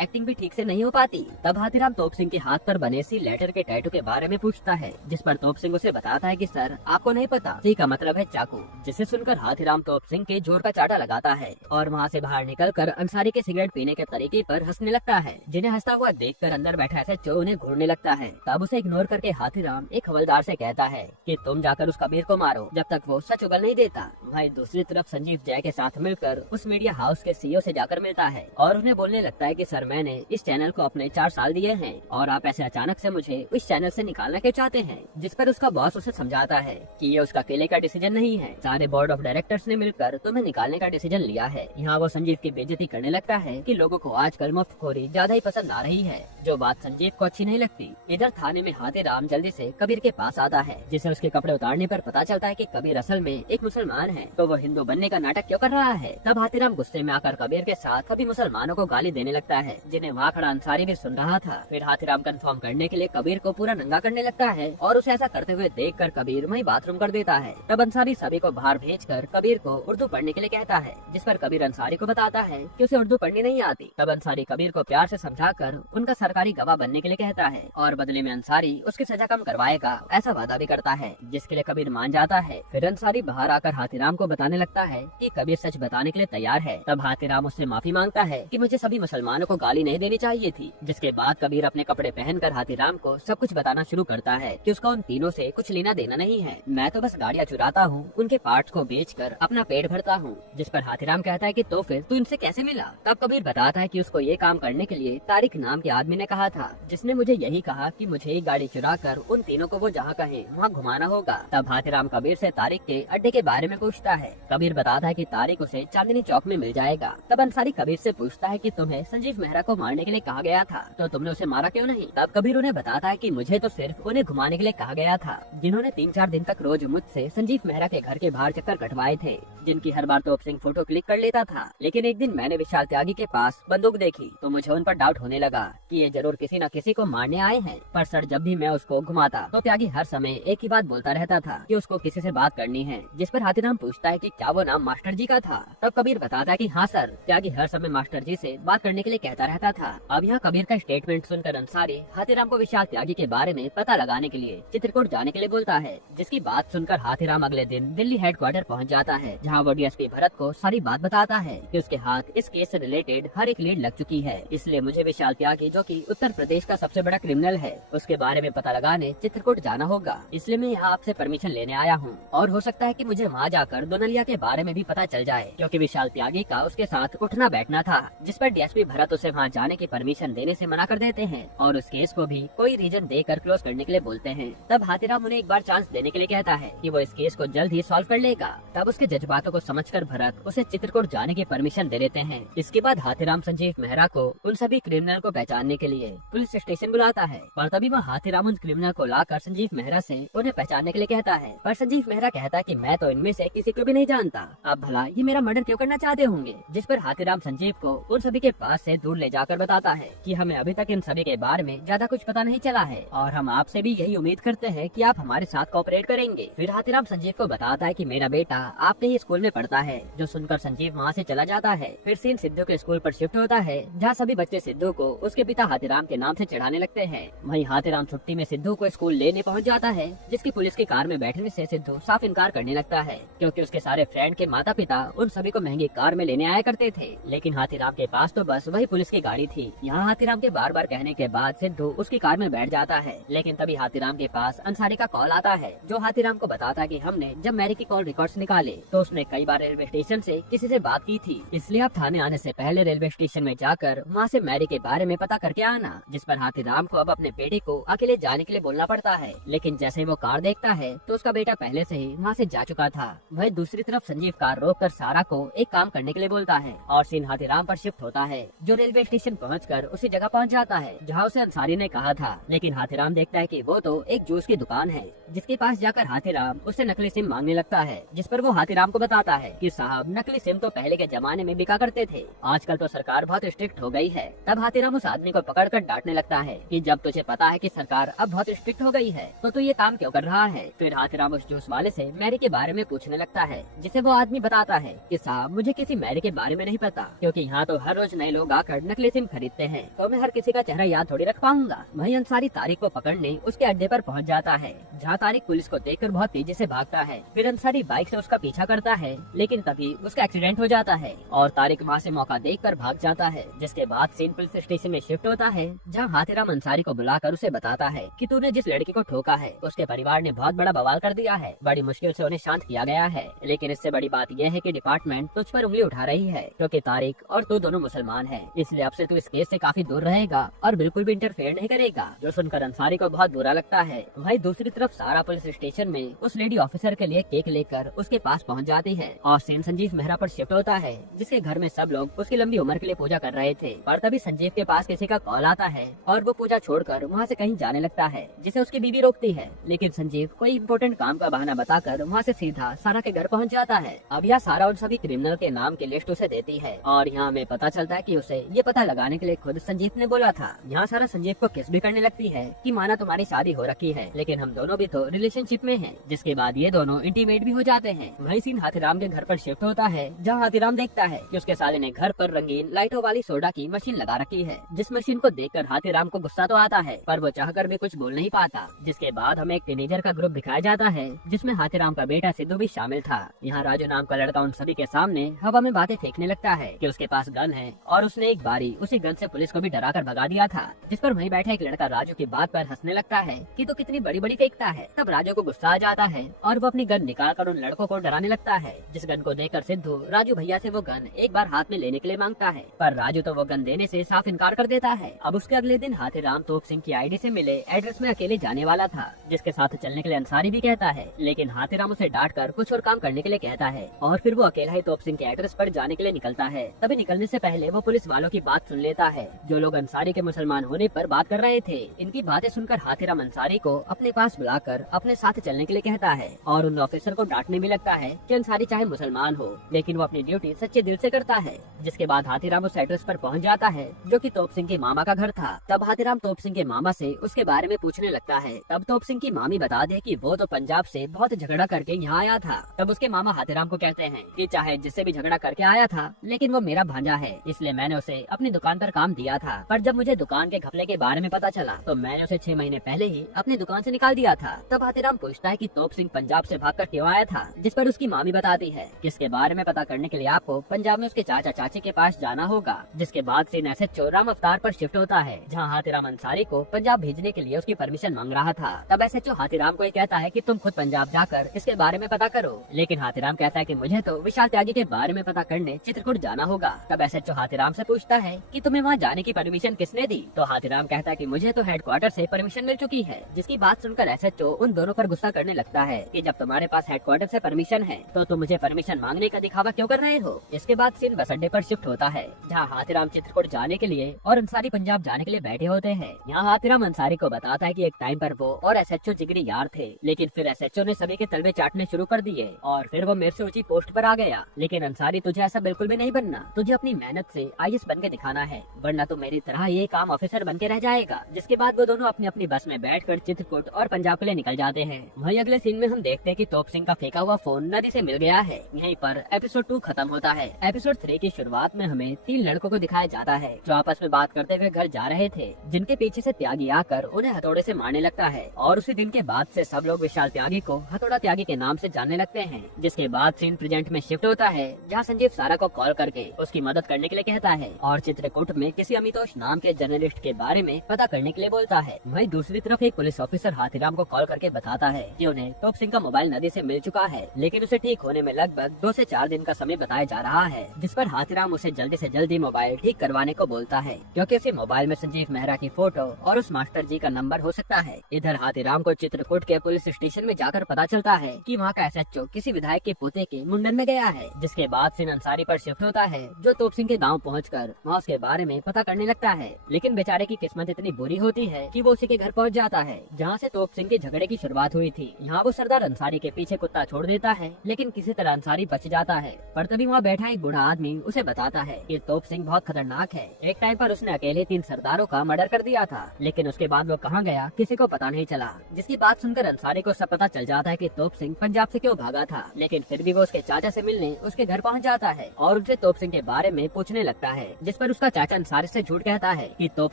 एक्टिंग भी ठीक से नहीं हो पाती। तब हाथीराम तोप सिंह के हाथ पर बने सी लेटर के टैटू के बारे में पूछता है, जिस पर तोप सिंह उसे बताता है कि सर आपको नहीं पता, सी का मतलब है चाकू। जिसे सुनकर हाथीराम तोप सिंह के जोर का चाटा लगाता है और वहाँ से बाहर निकलकर अंसारी के सिगरेट पीने के तरीके पर हंसने लगता है, जिन्हें हंसता हुआ देखकर अंदर बैठा SHO उन्हें घूरने लगता है। तब उसे इग्नोर करके हाथीराम एक हवलदार से कहता है कि तुम जाकर उस कबीर को मारो जब तक वो सच उगल नहीं देता। भाई दूसरी तरफ संजीव जय के साथ मिलकर उस मीडिया हाउस के CEO से जाकर मिलता है और उन्हें बोलने लगता है कि सर मैंने इस चैनल को अपने 4 साल दिए हैं और आप ऐसे अचानक से मुझे इस चैनल से निकालना क्यों चाहते हैं। जिस पर उसका बॉस उसे समझाता है कि ये उसका अकेले का डिसीजन नहीं है, सारे बोर्ड ऑफ डायरेक्टर्स ने मिलकर तुम्हें निकालने का डिसीजन लिया है। यहाँ वो संजीव की बेइज्जती करने लगता है कि लोगों को आजकल मुफ्तखोरी ज्यादा ही पसंद आ रही है, जो बात संजीव को अच्छी नहीं लगती। इधर थाने में हाथीराम जल्दी से कबीर के पास आता है, जिसे उसके कपड़े उतारने पर पता चलता है कि कबीर असल में एक मुसलमान है, तो वो हिंदू बनने का नाटक क्यों कर रहा है। तब हाथीराम गुस्से में आकर कबीर के साथ सभी मुसलमानों को गाली देने लगता है, जिन्हें वहाँ खड़ा अंसारी भी सुन रहा था। फिर हाथीराम कंफर्म करने के लिए कबीर को पूरा नंगा करने लगता है और उसे ऐसा करते हुए देखकर कबीर वहीं बाथरूम कर देता है। तब अंसारी सभी को बाहर भेजकर कबीर को उर्दू पढ़ने के लिए कहता है, जिस पर कबीर अंसारी को बताता है कि उसे उर्दू पढ़नी नहीं आती। तब अंसारी कबीर को प्यार से समझाकर उनका सरकारी गवाह बनने के लिए कहता है और बदले में अंसारी उसकी सजा कम करवाएगा, ऐसा वादा भी करता है, जिसके लिए कबीर मान जाता है। फिर अंसारी बाहर आकर हाथीराम को बताने लगता है कि कबीर सच बताने के लिए तैयार है। तब हाथीराम उससे माफी मांगता है कि मुझे सभी मुसलमानों को गाली नहीं देनी चाहिए थी। जिसके बाद कबीर अपने कपड़े पहनकर हाथीराम को सब कुछ बताना शुरू करता है कि उसका उन तीनों से कुछ लेना देना नहीं है, मैं तो बस गाड़ियाँ चुराता हूँ, उनके पार्ट्स को बेचकर अपना पेट भरता हूँ। जिस पर हाथीराम कहता है कि तो फिर तू इनसे कैसे मिला। तब कबीर बताता है कि उसको ये काम करने के लिए तारिक नाम के आदमी ने कहा था, जिसने मुझे यही कहा कि मुझे एक गाड़ी चुरा कर उन तीनों को वो जहाँ कहे वहाँ घुमाना होगा। तब हाथीराम कबीर से तारिक के अड्डे के बारे में पूछता है। कबीर बताता है कि तारिक उसे चांदनी चौक में मिल जाएगा। तब अंसारी कबीर से पूछता है कि तुम्हें संजीव मेहरा को मारने के लिए कहा गया था, तो तुमने उसे मारा क्यों नहीं। तब कबीर उन्हें बताता है कि मुझे तो सिर्फ उन्हें घुमाने के लिए कहा गया था, जिन्होंने 3-4 दिन तक रोज मुझसे संजीव मेहरा के घर के बाहर चक्कर कटवाए थे, जिनकी हर बार तोप सिंह फोटो क्लिक कर लेता था। लेकिन एक दिन मैंने विशाल त्यागी के पास बंदूक देखी तो मुझे उन पर डाउट होने लगा कि ये जरूर किसी न किसी को मारने आए हैं। पर सर जब भी मैं उसको घुमाता तो त्यागी हर समय एक ही बात बोलता रहता था कि उसको किसी से बात करनी है। जिस पर हाथीराम पूछता है कि क्या वो नाम मास्टर जी का था। तब कबीर बताता है कि हाँ सर, त्यागी हर समय मास्टर जी से बात करने के लिए कहता रहता था। अब यहाँ कबीर का स्टेटमेंट सुनकर अंसारी हाथीराम को विशाल त्यागी के बारे में पता लगाने के लिए चित्रकूट जाने के लिए बोलता है। जिसकी बात सुनकर हाथीराम अगले दिन दिल्ली हेडक्वार्टर पहुँच जाता है, जहाँ वो DSP भरत को सारी बात बताता है कि उसके हाथ इस केस से रिलेटेड हर एक लीड लग चुकी है, इसलिए मुझे विशाल त्यागी, जो कि उत्तर प्रदेश का सबसे बड़ा क्रिमिनल है, उसके बारे में पता लगाने चित्रकूट जाना होगा। इसलिए मैं यहाँ आपसे परमिशन लेने आया हूँ और हो सकता है कि मुझे वहाँ जाकर दोनलिया के बारे में भी पता चल जाए, क्योंकि विशाल त्यागी का उसके साथ उठना बैठना था। जिस पर DSP भरत उसे वहाँ जाने की परमिशन देने से मना कर देते हैं और उस केस को भी कोई रीजन देकर क्लोज करने के लिए बोलते हैं। तब हाथीराम उन्हें एक बार चांस देने के लिए कहता है कि वो इस केस को जल्द ही सॉल्व कर लेगा। तब उसके जज्बातों को समझकर भरत उसे चित्रकूट जाने की परमिशन दे देते हैं। इसके बाद हाथीराम संजीव मेहरा को उन सभी क्रिमिनल को पहचानने के लिए पुलिस स्टेशन बुलाता है, पर तभी वह हाथीराम उन क्रिमिनल को लाकर संजीव मेहरा से उन्हें पहचानने के लिए कहता है। पर संजीव मेहरा कहता है कि मैं तो इनमें से किसी को भी नहीं जानता, अब भला ये मेरा मर्डर क्यों करना चाहते होंगे। जिस पर हाथीराम संजीव को उन सभी के पास से दूर ले जाकर बताता है कि हमें अभी तक इन सभी के बारे में ज्यादा कुछ पता नहीं चला है और हम आपसे भी यही उम्मीद करते हैं कि आप हमारे साथ कोऑपरेट करेंगे। फिर हाथीराम संजीव को बताता है कि मेरा बेटा आपके ही स्कूल में पढ़ता है, जो सुनकर संजीव वहाँ से चला जाता है। फिर सीन सिद्धू के स्कूल पर शिफ्ट होता है, जहाँ सभी बच्चे सिद्धू को उसके पिता हाथीराम के नाम से चढ़ाने लगते हैं। वहीं हाथीराम छुट्टी में सिद्धू को स्कूल लेने पहुँच जाता है, जिसकी पुलिस की कार में बैठने से सिद्धू साफ इनकार करने लगता है, क्योंकि उसके सारे फ्रेंड के माता पिता उन सभी को महंगी कार में लेने आया करते थे। लेकिन हाथीराम के पास तो बस वही पुलिस की गाड़ी थी। यहाँ हाथीराम के बार बार कहने के बाद सिद्धू उसकी कार में बैठ जाता है। लेकिन तभी हाथीराम के पास अंसारी का कॉल आता है, जो हाथीराम को बताता है कि हमने जब मैरी की कॉल रिकॉर्ड्स निकाले तो उसने कई बार रेलवे स्टेशन से किसी से बात की थी, इसलिए आप थाने आने से पहले रेलवे स्टेशन में जाकर वहाँ से मैरी के बारे में पता करके आना। जिस पर हाथीराम को अब अपने बेटे को अकेले जाने के लिए बोलना पड़ता है, लेकिन जैसे वो कार देखता है तो उसका बेटा पहले से ही वहाँ से जा चुका था। वह दूसरी तरफ संजीव कार रोक कर सारा को एक काम करने के लिए बोलता है, और सीन हाथीराम पर शिफ्ट होता है, जो रेलवे स्टेशन पहुंचकर उसी जगह पहुंच जाता है जहां उसे अंसारी ने कहा था। लेकिन हाथीराम देखता है कि वो तो एक जूस की दुकान है, जिसके पास जाकर हाथीराम उससे नकली सिम मांगने लगता है, जिस पर वो हाथीराम को बताता है कि साहब नकली सिम तो पहले के जमाने में बिका करते थे, आजकल तो सरकार बहुत स्ट्रिक्ट हो गई है। तब हाथीराम उस आदमी को पकड़कर डांटने लगता है कि जब तुझे पता है कि सरकार अब बहुत स्ट्रिक्ट हो गई है तो तू ये काम क्यों कर रहा है। फिर हाथीराम उस जूस वाले से मैरी के बारे में पूछने लगता है, जिसे वो आदमी बताता है कि साहब मुझे किसी मैरी के बारे में नहीं पता, क्योंकि यहाँ तो हर रोज नए लोग आकर नकली सिम खरीदते हैं, तो मैं हर किसी का चेहरा याद थोड़ी रख पाऊंगा। वहीं अंसारी तारिक को पकड़ने उसके अड्डे पर पहुँच जाता है, जहाँ तारिक पुलिस को देखकर बहुत तेजी से भागता है। फिर अंसारी बाइक से उसका पीछा करता है, लेकिन तभी उसका एक्सीडेंट हो जाता है और तारिक वहाँ से मौका देखकर भाग जाता है। जिसके बाद सीन पुलिस स्टेशन में शिफ्ट होता है, जहाँ हाथीराम अंसारी को बुलाकर उसे बताता है कि तूने जिस लड़की को ठोका है उसके परिवार ने बहुत बड़ा बवाल कर दिया है, बड़ी मुश्किल से उन्हें शांत किया गया है, लेकिन इससे बड़ी बात यह है कि डिपार्टमेंट तुझ पर उंगली उठा रही है, क्योंकि तारिक और तू दोनों मुसलमान हैं, इसलिए अब से तू इस केस से काफी दूर रहेगा और बिल्कुल भी इंटरफेयर नहीं करेगा। जो सुनकर अंसारी को बहुत बुरा लगता है। वहीं दूसरी तरफ सारा पुलिस स्टेशन में उस लेडी ऑफिसर के लिए केक लेकर उसके पास पहुंच जाती है और सीन संजीव मेहरा पर शिफ्ट होता है, जिसके घर में सब लोग उसकी लंबी उम्र के लिए पूजा कर रहे थे। पर तभी संजीव के पास किसी का कॉल आता है और वो पूजा छोड़कर वहाँ से कहीं जाने लगता है, जिसे उसकी बीवी रोकती है, लेकिन संजीव कोई इम्पोर्टेंट काम का बहाना बताकर वहाँ से सीधा सारा के घर पहुँच जाता है। अब यह सारा उन सभी क्रिमिनल के नाम की लिस्ट उसे देती है और यहाँ हमें पता चलता है कि उसे ये पता लगाने के लिए खुद संजीव ने बोला था। यहाँ सारा संजीव को किस भी करने लगती है कि माना तुम्हारी शादी हो रखी है, लेकिन हम दोनों भी तो रिलेशनशिप में हैं। जिसके बाद ये दोनों इंटीमेट भी हो जाते हैं। वही सीन हाथीराम के घर पर शिफ्ट होता है, जहाँ हाथीराम देखता है कि उसके साले ने घर पर रंगीन लाइटों वाली सोडा की मशीन लगा रखी है, जिस मशीन को देखकर हाथीराम को गुस्सा तो आता है, पर वो चाहकर भी कुछ बोल नहीं पाता। जिसके बाद हमें एक टीनेजर का ग्रुप दिखाया जाता है, जिसमें हाथीराम का बेटा सिद्धू भी शामिल था। यहाँ राजू नाम का लड़का उन सभी के सामने हवा में बातें फेंकने लगता है कि उसके पास गन है और उसने एक बारी उसी गन से पुलिस को भी डरा कर भगा दिया था। जिस पर वहीं बैठा एक लड़का राजू की बात पर हंसने लगता है कि तो कितनी बड़ी बड़ी फेंकता है। तब राजू को गुस्सा आ जाता है और वो अपनी गन निकाल कर उन लड़कों को डराने लगता है। जिस गन को देखकर सिद्धू राजू भैया से वो गन एक बार हाथ में लेने के लिए मांगता है, पर राजू तो वो गन देने से साफ इनकार कर देता है। अब उसके अगले दिन हाथीराम तोप सिंह की आईडी से मिले एड्रेस में अकेले जाने वाला था, जिसके साथ चलने के लिए अंसारी भी कहता है, लेकिन हाथीराम उसे डांट कर कुछ और काम करने के लिए कहता है और फिर वो अकेला ही तोप सिंह के एड्रेस पर जाने के लिए निकलता है। तभी निकलने से पहले वो पुलिस वालों की बात सुन लेता है, जो लोग अंसारी के मुसलमान होने पर बात कर रहे थे। इनकी बातें सुनकर हाथीराम अंसारी को अपने पास बुलाकर अपने साथ चलने के लिए कहता है और उन ऑफिसर को डांटने भी लगता है कि अंसारी चाहे मुसलमान हो, लेकिन वो अपनी ड्यूटी सच्चे दिल से करता है। जिसके बाद हाथीराम उस एड्रेस पर पहुंच जाता है, जो कि तोप सिंह के मामा का घर था। तब हाथीराम तोप सिंह के मामा से उसके बारे में पूछने लगता है। तब तोप सिंह की मामी बता दे कि वो तो पंजाब से बहुत झगड़ा करके यहाँ आया था। तब उसके मामा हाथीराम को कहते हैं कि चाहे जिससे भी झगड़ा करके आया था, लेकिन वो मेरा भांजा है, इसलिए मैंने उसे अपनी दुकान पर काम दिया था। पर जब मुझे दुकान के घपले के बारे में पता चला तो मैंने उसे 6 महीने पहले ही अपनी दुकान से निकाल दिया था। तब हाथीराम पूछता है कि तोप सिंह पंजाब से भागकर क्यों आया था, जिस पर उसकी मामी बताती है कि इसके बारे में पता करने के लिए आपको पंजाब में उसके चाचा चाची के पास जाना होगा। जिसके बाद सीन एसएचओ राम अवतार पर शिफ्ट होता है, जहाँ हाथीराम अंसारी को पंजाब भेजने के लिए उसकी परमिशन मांग रहा था। तब एसएचओ हाथीराम को ये कहता है कि तुम खुद पंजाब जाकर इसके बारे में पता करो, लेकिन हाथीराम कहता है कि मुझे तो विशाल त्यागी के बारे में पता करने चित्रकूट जाना होगा। तब एसएचओ हाथीराम से पूछता है कि तुम्हें वहाँ जाने की परमिशन किसने दी, तो हाथीराम कहता है कि मुझे तो हेडक्वार्टर से परमिशन मिल चुकी है। जिसकी बात सुनकर एसएचओ उन दोनों पर गुस्सा करने लगता है कि जब तुम्हारे पास हेडक्वार्टर से परमिशन है तो तुम मुझे परमिशन मांगने का दिखावा क्यों कर रहे हो। इसके बाद सीन बस अड्डे पर शिफ्ट होता है, जहाँ हाथीराम चित्रकूट जाने के लिए और अंसारी पंजाब जाने के लिए बैठे होते हैं। यहाँ हाथीराम अंसारी को बताता है कि एक टाइम पर वो और एसएचओ जिगरी यार थे, लेकिन फिर एसएचओ ने सभी के तलवे चाटने शुरू कर दिए और फिर वो मेरे से ऊंची पोस्ट पर आ गया। लेकिन अंसारी तुझे ऐसा बिल्कुल भी नहीं बनना, तुझे अपनी मेहनत से आईएएस बन के दिखाना है, वरना तो मेरी तरह ये काम ऑफिसर बन के रह जाएगा। जिसके बाद वो दोनों अपनी अपनी बस में बैठकर चित्रकूट और पंजाब के लिए निकल जाते हैं। वहीं अगले सीन में हम देखते हैं कि तोप सिंह का फेंका हुआ फोन नदी से मिल गया है। यहीं पर एपिसोड 2 खत्म होता है। एपिसोड 3 की शुरुआत में हमें 3 लड़कों को दिखाया जाता है, जो आपस में बात करते हुए घर जा रहे थे, जिनके पीछे से त्यागी आकर उन्हें हथौड़े से मारने लगता है और उसी दिन के बाद से सब लोग विशाल त्यागी को हथौड़ा त्यागी के नाम से जानने लगते हैं। जिसके बाद सीन प्रेजेंट में शिफ्ट होता है, जहाँ संजीव सारा को कॉल करके उसकी मदद करने के लिए कहता है और चित्रकूट में किसी अमितोष नाम के जर्नलिस्ट के बारे में पता करने के लिए बोलता है। वहीं दूसरी तरफ एक पुलिस ऑफिसर हाथीराम को कॉल करके बताता है कि उन्हें तोप सिंह का मोबाइल नदी से मिल चुका है, लेकिन उसे ठीक होने में लगभग 2 से 4 दिन का समय बताया जा रहा है। जिस पर हाथीराम उसे जल्दी से जल्दी मोबाइल ठीक करवाने को बोलता है, क्योंकि उसी मोबाइल में संजीव मेहरा की फोटो और उस मास्टर जी का नंबर हो सकता है। इधर हाथीराम को चित्रकूट के पुलिस स्टेशन में जाकर पता चलता है कि वहाँ का एसएचओ किसी विधायक के पोते के मुंडन में गया है। जिसके बाद सीन अंसारी पर शिफ्ट होता है, जो तोप सिंह के गांव पहुंचकर वहाँ उसके बारे में पता करने लगता है। लेकिन बेचारे की किस्मत इतनी बुरी होती है कि वो उसी के घर पहुंच जाता है जहाँ से तोप सिंह के झगड़े की शुरुआत हुई थी। यहाँ वो सरदार अंसारी के पीछे कुत्ता छोड़ देता है, लेकिन किसी तरह अंसारी बच जाता है। पर तभी वहाँ बैठा एक बूढ़ा आदमी उसे बताता है कि तोप सिंह बहुत खतरनाक है। एक टाइम पर उसने अकेले 3 सरदारों का मर्डर कर दिया था, लेकिन उसके बाद वो कहाँ गया किसी को पता नहीं चला। जिसकी बात सुनकर अंसारी को सब पता चल जाता है कि तोप सिंह पंजाब से क्यों भागा था, लेकिन फिर भी वो उसके चाचा से मिलने उसके घर पहुंच जाता है और उनसे तोप सिंह के बारे में पूछने लगता है। जिस पर उसका चाचा अंसारी से झूठ कहता है कि तोप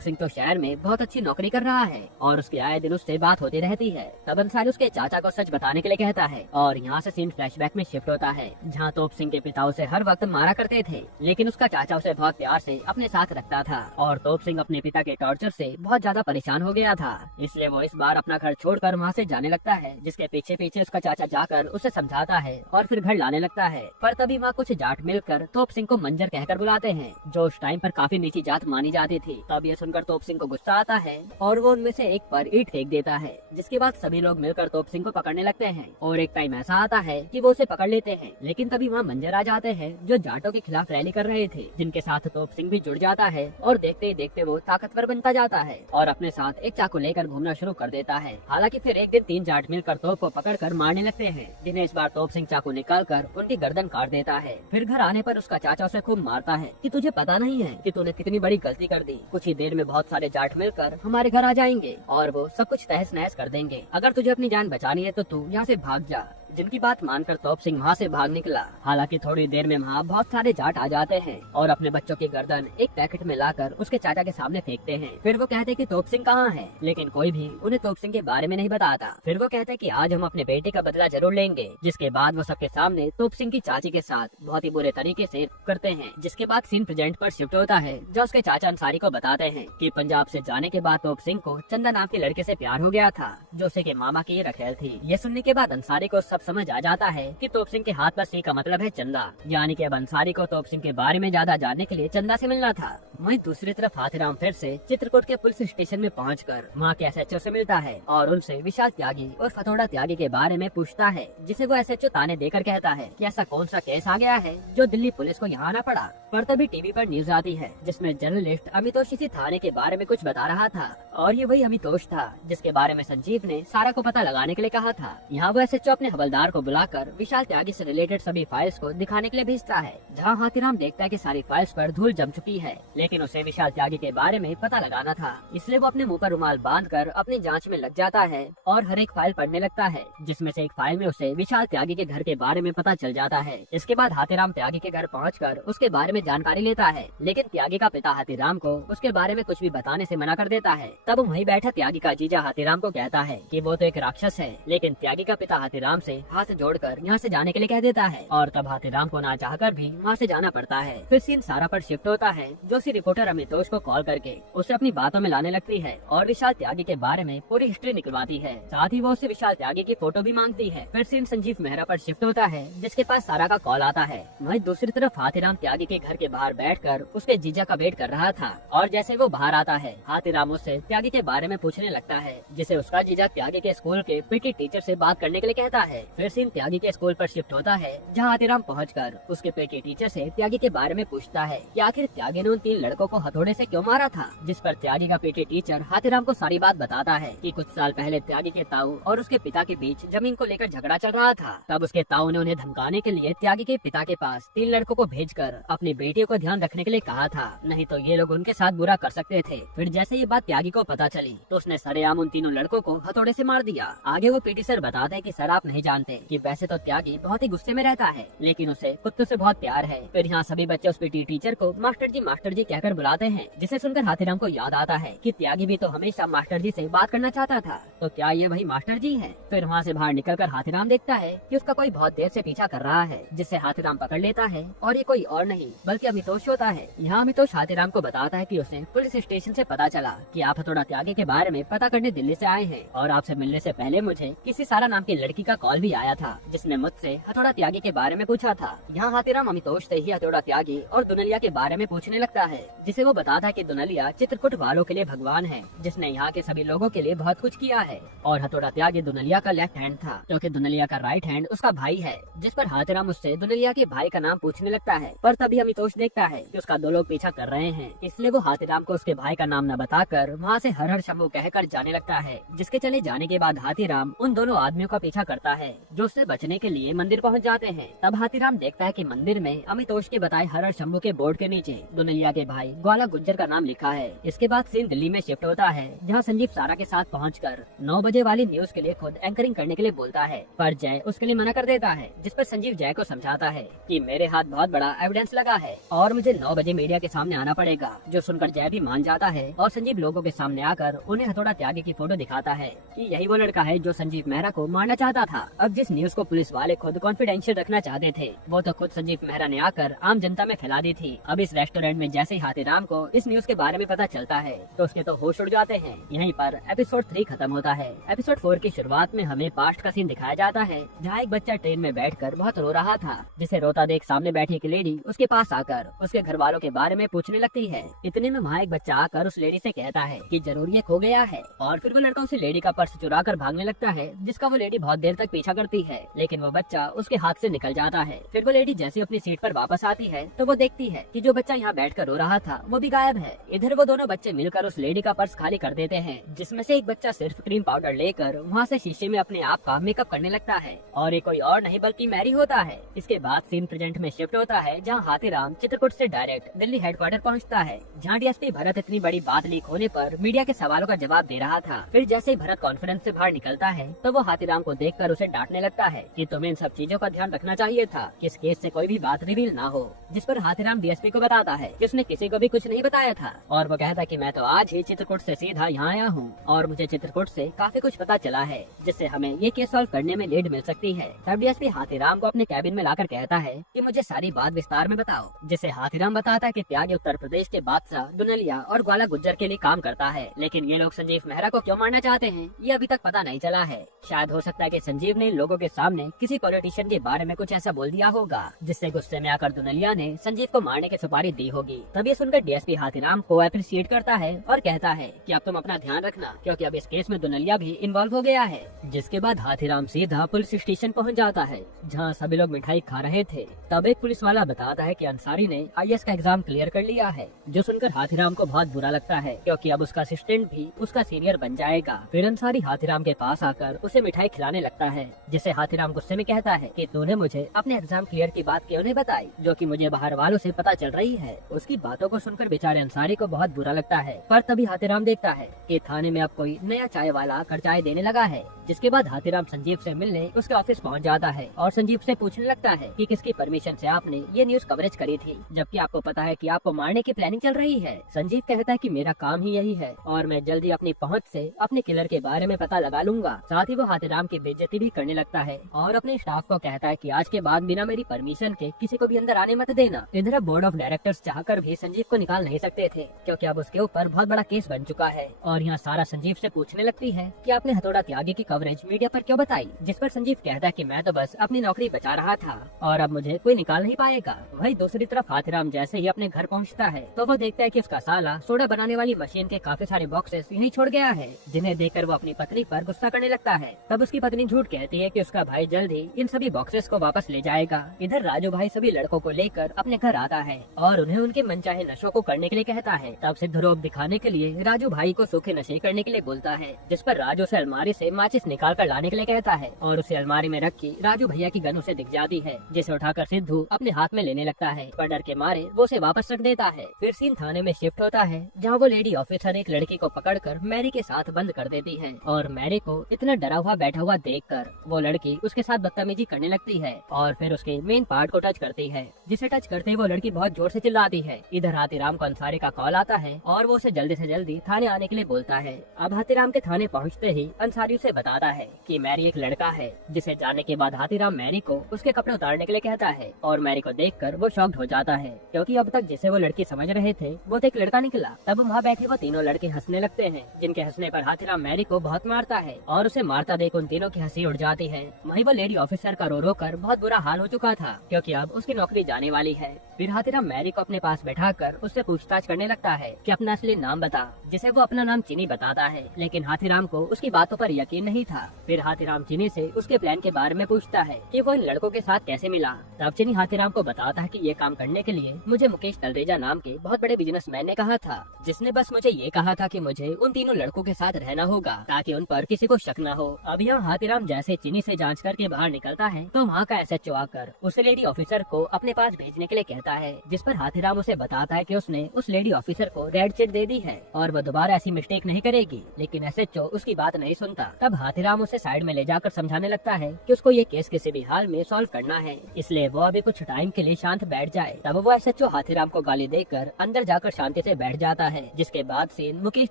सिंह तो शहर में बहुत अच्छी नौकरी कर रहा है और उसके आए दिन उससे बात होती रहती है। तब अंसारी उसके चाचा को सच बताने के लिए कहता है और यहाँ से सीन फ्लैशबैक में शिफ्ट होता है, जहाँ तोप सिंह के पिता उसे हर वक्त मारा करते थे, लेकिन उसका चाचा उसे बहुत प्यार से अपने साथ रखता था और तोप सिंह अपने पिता के टॉर्चर से बहुत ज्यादा परेशान हो गया था। इसलिए वो इस बार अपना घर छोड़कर वहाँ से जाने लगता है, जिसके पीछे पीछे उसका चाचा जाकर उसे समझाता है और फिर घर लाने लगता है। पर तभी वहाँ कुछ जाट मिलकर तोप सिंह को मंजर कहकर बुलाते हैं, जो उस टाइम पर काफी नीची जात मानी जाती थी। तब ये सुनकर तोप सिंह को गुस्सा आता है और वो उनमें से एक पर ईंट फेंक देता है, जिसके बाद सभी लोग मिलकर तोप सिंह को पकड़ने लगते हैं। और एक टाइम ऐसा आता है कि वो उसे पकड़ लेते हैं, लेकिन तभी वहाँ मंजर आ जाते हैं जो जाटों के खिलाफ रैली कर रहे थे, जिनके साथ तोप सिंह भी जुड़ जाता है और देखते ही देखते वो ताकतवर बनता जाता है और अपने साथ एक चाकू लेकर घूमना शुरू कर देता है। हालांकि फिर एक दिन 3 जाट मिलकर तोप को पकड़कर मारने लगते हैं, जिन्हें इस बार तोप सिंह चाकू निकालकर उनकी गर्दन काट देता है। फिर घर आने पर उसका चाचा उसे खूब मारता है कि तुझे पता नहीं है कि तूने कितनी बड़ी गलती कर दी। कुछ ही देर में बहुत सारे जाट मिलकर हमारे घर आ जाएंगे और वो सब कुछ तहस नहस कर देंगे। अगर तुझे अपनी जान बचानी है तो तू यहाँ से भाग जा। जिनकी बात मानकर तोप सिंह वहाँ से भाग निकला। हालांकि थोड़ी देर में वहाँ बहुत सारे जाट आ जाते हैं और अपने बच्चों की गर्दन एक पैकेट में लाकर उसके चाचा के सामने फेंकते हैं। फिर वो कहते हैं कि तोप सिंह कहाँ है, लेकिन कोई भी उन्हें तोप सिंह के बारे में नहीं बताता। फिर वो कहते हैं कि आज हम अपने बेटे का बदला जरूर लेंगे। जिसके बाद वो सबके सामने तोप सिंह की चाची के साथ बहुत ही बुरे तरीके से करते हैं। जिसके बाद सीन प्रेजेंट पर शिफ्ट होता है, जो उसके चाचा अंसारी को बताते हैं कि पंजाब से जाने के बाद तोप सिंह को चंदा नाम के लड़के से प्यार हो गया था, जो उसे के मामा की रखेल थी। ये सुनने के बाद अंसारी को सब समझ आ जाता है कि तोप सिंह के हाथ पर सी का मतलब है चंदा, यानी कि अब अंसारी को तोप सिंह के बारे में ज्यादा जानने के लिए चंदा से मिलना था। वहीं दूसरी तरफ हाथीराम फिर से चित्रकूट के पुलिस स्टेशन में पहुंचकर वहां के एसएचओ से मिलता है और उनसे विशाल त्यागी और फतोड़ा त्यागी के बारे में पूछता है, जिसे वो एसएचओ ताने देकर कहता है कि ऐसा कौन सा केस आ गया है जो दिल्ली पुलिस को यहाँ आना पड़ा। पर तभी टीवी पर न्यूज आती है, जिसमें जर्नलिस्ट अमितोष इसी थाने के बारे में कुछ बता रहा था और ये वही अमितोष था जिसके बारे में संजीव ने सारा को पता लगाने के लिए कहा था। यहाँ वो एसएचओ अपने हवलदार को बुलाकर विशाल त्यागी से रिलेटेड सभी फाइल्स को दिखाने के लिए भेजता है, जहाँ हाथीराम देखता है कि सारी फाइल्स पर धूल जम चुकी है, लेकिन उसे विशाल त्यागी के बारे में पता लगाना था। इसलिए वो अपने मुंह पर रुमाल बांधकर अपनी जांच में लग जाता है और हर एक फाइल पढ़ने लगता है, जिसमें से एक फाइल में उसे विशाल त्यागी के घर के बारे में पता चल जाता है। इसके बाद हाथीराम त्यागी के घर पहुंचकर उसके बारे में जानकारी लेता है, लेकिन त्यागी का पिता हाथीराम को उसके बारे में कुछ भी बताने से मना कर देता है। तब वहीं बैठा त्यागी का जीजा हाथीराम को कहता है कि वो तो एक राक्षस है, लेकिन त्यागी का पिता हाथीराम से हाथ जोड़कर यहाँ से जाने के लिए कह देता है और तब हाथीराम को ना चाहकर भी वहाँ से जाना पड़ता है। फिर सीन सारा पर शिफ्ट होता है, जो सी रिपोर्टर अमितोष को कॉल करके उसे अपनी बातों में लाने लगती है और विशाल त्यागी के बारे में पूरी हिस्ट्री निकलवाती है। साथ ही वो उससे विशाल त्यागी की फोटो भी मांगती है। फिर सीन संजीव मेहरा पर शिफ्ट होता है, जिसके पास सारा का कॉल आता है। वहीं दूसरी तरफ हाथीराम त्यागी के घर के बाहर बैठकर उसके जीजा का वेट कर रहा था और जैसे वो बाहर आता है, हाथीराम उससे त्यागी के बारे में पूछने लगता है, जिसे उसका जीजा त्यागी के स्कूल के पीटी टीचर से बात करने के लिए कहता है। फिर सीन त्यागी के स्कूल पर शिफ्ट होता है, जहाँ हाथीराम पहुंचकर उसके पीटी टीचर से त्यागी के बारे में पूछता है कि आखिर त्यागी ने उन 3 लड़कों को हथौड़े से क्यों मारा था। जिस पर त्यागी का पीटी टीचर हाथीराम को सारी बात बताता है कि कुछ साल पहले त्यागी के ताऊ और उसके पिता के बीच जमीन को लेकर झगड़ा चल रहा था। तब उसके ताऊ ने उन्हें धमकाने के लिए त्यागी के पिता के पास 3 लड़कों को भेजकर अपनी बेटियों को ध्यान रखने के लिए कहा था, नहीं तो ये लोग उनके साथ बुरा कर सकते थे। फिर जैसे ये बात त्यागी को पता चली तो उसने सरेआम उन 3 लड़कों को हथौड़े से मार दिया। आगे वो पीटी सर बताते हैं कि सर आप नहीं जानते कि वैसे तो त्यागी बहुत ही गुस्से में रहता है, लेकिन उसे कुत्तों से बहुत प्यार है। फिर यहाँ सभी बच्चे उस पीटी टीचर को मास्टर जी कहकर बुलाते हैं, जिसे सुनकर हाथीराम को याद आता है कि त्यागी भी तो हमेशा मास्टर जी से बात करना चाहता था, तो क्या ये वही मास्टर जी है। फिर वहाँ से बाहर निकलकर हाथीराम देखता है कि उसका कोई बहुत देर से पीछा कर रहा है, जिससे हाथीराम पकड़ लेता है और ये कोई और नहीं बल्कि अमितोष होता है। यहाँ अमितोष हाथीराम को बताता है कि उसे पुलिस स्टेशन से पता चला कि आप हथौड़ा त्यागी के बारे में पता करने दिल्ली से आए हैं और आपसे मिलने से पहले मुझे किसी सारा नाम की लड़की का कॉल भी आया था जिसने मुझसे हथौड़ा त्यागी के बारे में पूछा था। यहाँ हाथीराम अमितोष से ही हथौड़ा त्यागी और दुनलिया के बारे में पूछने लगता है, जिसे वो बताता कि दुनलिया चित्रकूट वालों के लिए भगवान है, जिसने यहाँ के सभी लोगों के लिए बहुत कुछ किया है। और हथौड़ा त्यागी दुनलिया का लेफ्ट हैंड था, क्योंकि दुनलिया का राइट हैंड उसका भाई है। जिस पर हाथीराम उससे दुनलिया के भाई का नाम पूछने लगता है, पर तभी अमितोष देखता है कि उसका 2 लोग पीछा कर रहे हैं, इसलिए वो हाथीराम को उसके भाई का नाम न बताकर वहाँ से हर हर शंभू कहकर जाने लगता है। जिसके चले जाने के बाद हाथीराम उन दोनों आदमियों का पीछा करता है जो उससे बचने के लिए मंदिर पहुँच जाते हैं। तब हाथीराम देखता है कि मंदिर में अमितोष के बताए हर हर शंभू के बोर्ड के नीचे दुनलिया के भाई ग्वाला गुज्जर का नाम लिखा है। इसके बाद सीन दिल्ली में शिफ्ट होता है, जहाँ संजीव सारा के साथ पहुंचकर 9 बजे वाली न्यूज के लिए खुद एंकरिंग करने के लिए बोलता है, पर जय उसके लिए मना कर देता है। जिस पर संजीव जय को समझाता है कि मेरे हाथ बहुत बड़ा एविडेंस लगा है और मुझे 9 बजे मीडिया के सामने आना पड़ेगा, जो सुनकर जय भी मान जाता है। और संजीव लोगों के सामने आकर उन्हें हथौड़ा त्यागी की फोटो दिखाता है कि यही वो लड़का है जो संजीव मेहरा को मारना चाहता था। अब जिस न्यूज को पुलिस वाले खुद कॉन्फिडेंशियल रखना चाहते थे, वो तो खुद संजीव मेहरा ने आकर आम जनता में फैला दी थी। अब इस रेस्टोरेंट में जैसे ही हाथीराम को इस न्यूज के बारे में पता चलता है तो उसके तो होश उड़ जाते हैं। यहीं पर एपिसोड 3 खत्म होता है। एपिसोड 4 की शुरुआत में हमें पास्ट का सीन दिखाया जाता है, जहाँ एक बच्चा ट्रेन में बैठकर बहुत रो रहा था, जिसे रोता देख सामने बैठी एक लेडी उसके पास आकर उसके घर वालों के बारे में पूछने लगती है। इतने में वहाँ एक बच्चा आकर उस लेडी से कहता है कि जरूर ये खो गया है, और फिर वो लड़का उसे लेडी का पर्स चुरा कर भागने लगता है, जिसका वो लेडी बहुत देर तक पीछा करती है, लेकिन वो बच्चा उसके हाथ से निकल जाता है। फिर वो लेडी जैसे अपनी सीट पर वापस आती है तो वो देखती है कि जो बच्चा यहाँ बैठकर रो रहा था वो भी गायब है। इधर वो दोनों बच्चे मिलकर उस लेडी का पर्स खाली कर देते हैं, जिसमें से एक बच्चा सिर्फ क्रीम पाउडर लेकर वहाँ से शीशे में अपने आप का मेकअप करने लगता है, और ये कोई और नहीं बल्कि मैरी होता है। इसके बाद सीन प्रेजेंट में शिफ्ट होता है, जहाँ हाथीराम चित्रकूट से डायरेक्ट दिल्ली हेडक्वार्टर पहुँचता है, जहाँ डीएसपी भरत इतनी बड़ी बात लीक होने पर मीडिया के सवालों का जवाब दे रहा था। फिर जैसे ही भरत कॉन्फ्रेंस से बाहर निकलता है तो वो हाथीराम को देखकर उसे डांटने लगता है कि तुम्हें इन सब चीजों का ध्यान रखना चाहिए था कि इस केस से कोई भी बात रिवील ना हो। जिस पर हाथीराम डीएसपी को बताता है कि उसने किसी को भी कुछ नहीं बताया था, और वो कहता है कि मैं तो आज ही चित्रकूट से सीधा यहाँ आया हूँ और मुझे चित्रकूट से काफी कुछ पता चला है, जिससे हमें ये केस सॉल्व करने में लीड मिल सकती है। तब डीएसपी हाथीराम को अपने कैबिन में लाकर कहता है कि मुझे सारी बात विस्तार में बताओ, जिसे हाथीराम बताता है कि त्यागी उत्तर प्रदेश के बादशाह दुनलिया और ग्वाला गुज्जर के लिए काम करता है, लेकिन ये लोग संजीव मेहरा को क्यों मारना चाहते हैं ये अभी तक पता नहीं चला है। शायद हो सकता है कि संजीव ने लोगों के सामने किसी पॉलिटिशियन के बारे में कुछ ऐसा बोल दिया होगा, जिससे गुस्से में आकर दुनलिया ने संजीव को मारने की सुपारी दी होगी। तब ये सुनकर डीएसपी हाथीराम को अप्रिशिएट करता है और कहता है कि अब तुम अपना ध्यान रखना, क्योंकि अब इस केस में दुनलिया भी इन्वॉल्व हो गया है। जिसके बाद हाथीराम सीधा पुलिस स्टेशन पहुंच जाता है, जहां सभी लोग मिठाई खा रहे थे। तब एक पुलिस वाला बताता है कि अंसारी ने आईएएस का एग्जाम क्लियर कर लिया है, जो सुनकर हाथीराम को बहुत बुरा लगता है, क्योंकि अब उसका असिस्टेंट भी उसका सीनियर बन जाएगा। फिर अंसारी हाथीराम के पास आकर उसे मिठाई खिलाने लगता है, जिसे हाथीराम गुस्से में कहता है कि तूने मुझे अपने एग्जाम क्लियर की बात क्यों नहीं बताई, जो कि मुझे बाहर वालों से पता चल रही है। उसकी बातों को सुनकर बेचारे अंसारी को बहुत बुरा लगता है, पर तभी हाथीराम देखता है कि थाने में अब कोई नया चाय वाला आकर चाय देने लगा है। जिसके बाद हाथीराम संजीव से मिलने उसके ऑफिस पहुंच जाता है और संजीव से पूछने लगता है कि किसकी परमिशन से आपने ये न्यूज कवरेज करी थी, जबकि आपको पता है कि आपको मारने की प्लानिंग चल रही है। संजीव कहता है कि मेरा काम ही यही है और मैं जल्दी अपनी पहुंच से अपने किलर के बारे में पता लगा लूंगा। साथ ही वो हाथीराम की बेइज्जती भी करने लगता है और अपने स्टाफ को कहता है कि आज के बाद बिना मेरी परमिशन के किसी को भी अंदर आने मत देना। इधर बोर्ड ऑफ डायरेक्टर्स चाहकर भी संजीव को निकाल नहीं सकते थे, क्योंकि अब उसके ऊपर बहुत बड़ा केस बन चुका है। और यहाँ सारा संजीव से पूछने लगती है कि आपने हथौड़ा त्यागी की कवरेज मीडिया पर क्यों बताई, जिस पर संजीव कहता है कि मैं तो बस अपनी नौकरी बचा रहा था और अब मुझे कोई निकाल नहीं पाएगा। वही दूसरी तरफ हाथीराम जैसे ही अपने घर पहुँचता है तो वो देखता है कि उसका साला सोडा बनाने वाली मशीन के काफी सारे बॉक्सेस यहीं छोड़ गया है, जिन्हें देखकर वो अपनी पत्नी पर गुस्सा करने लगता है। तब उसकी पत्नी झूठ कहती है कि उसका भाई जल्द ही इन सभी बॉक्सेस को वापस ले जाएगा। इधर राजू भाई सभी लड़कों को लेकर अपने घर आता है और उन्हें उनके मनचाहे नशों को करने के लिए कहता है। तब सिद्ध रोग दिखाने के लिए राजू भाई को सूखे नशे करने के लिए बोलता है, जिस पर राजू से अलमारी से माचिस निकाल कर लाने के लिए कहता है और उसे अलमारी में रखी राजू भैया की गन उसे दिख जाती है, जिसे उठाकर सिद्धू अपने हाथ में लेने लगता है, पर डर के मारे वो उसे वापस रख देता है। फिर सीन थाने में शिफ्ट होता है, जहाँ वो लेडी ऑफिसर एक लड़की को पकड़कर मैरी के साथ बंद कर देती है और मैरी को इतना डरा हुआ बैठा हुआ देखकर वो लड़की उसके साथ बदतमीजी करने लगती है और फिर उसके मेन पार्ट को टच करती है, जिसे टच करते ही वो लड़की बहुत जोर से चिल्लाती है। इधर हाथीराम को अंसारी का कॉल आता है और वो उसे जल्दी से जल्दी थाने आने के लिए बोलता है। अब हाथीराम के थाने पहुंचते ही अंसारी उसे बताता है कि मैरी एक लड़का है, जिसे जानने के बाद हाथीराम मैरी को उसके कपड़े उतारने के लिए कहता है और मैरी को देखकर वो शॉक्ड हो जाता है, क्योंकि अब तक जिसे वो लड़की समझ रहे थे वो तो एक लड़का निकला। तब वहाँ बैठे वो तीनों लड़के हंसने लगते हैं, जिनके हंसने पर हाथीराम मैरी को बहुत मारता है और उसे मारता देख उन तीनों की हंसी उड़ जाती है। वहीं वो लेडी ऑफिसर का रो रो कर बहुत बुरा हाल हो चुका था, क्योंकि अब उसकी नौकरी जाने वाली है। फिर हाथीराम मैरी को अपने पास बैठाकर उससे पूछताछ करने लगता है कि अपना असली नाम बता, जिसे वो अपना नाम चीनी बताता है, लेकिन हाथीराम को उसकी बातों पर यकीन नहीं था। फिर हाथीराम चीनी से उसके प्लान के बारे में पूछता है कि वो इन लड़कों के साथ कैसे मिला। तब चीनी हाथीराम को बताता है कि ये काम करने के लिए मुझे मुकेश तलरेजा नाम के बहुत बड़े बिजनेसमैन ने कहा था, जिसने बस मुझे ये कहा था कि मुझे उन तीनों लड़कों के साथ रहना होगा ताकि उन पर किसी को शक न हो। अब यहाँ हाथीराम जैसे चीनी से जांच करके बाहर निकलता है तो वहाँ का एसएचओ आकर उस लेडी ऑफिसर को अपने पास भेजने के लिए कहता है, जिस पर हाथीराम उसे बताता है कि उसने उस लेडी ऑफिसर को रेड चिट दे दी है और वो दोबारा ऐसी मिस्टेक नहीं करेगी। लेकिन एसएचओ उसकी बात नहीं सुनता। तब हाथीराम उसे साइड में ले जाकर समझाने लगता है कि उसको ये केस किसी भी हाल में सॉल्व करना है, इसलिए वो अभी कुछ टाइम के लिए शांत बैठ जाए। तब वो एसएचओ हाथीराम को गाली देकर अंदर जाकर शांति से बैठ जाता है। जिसके बाद सीन मुकेश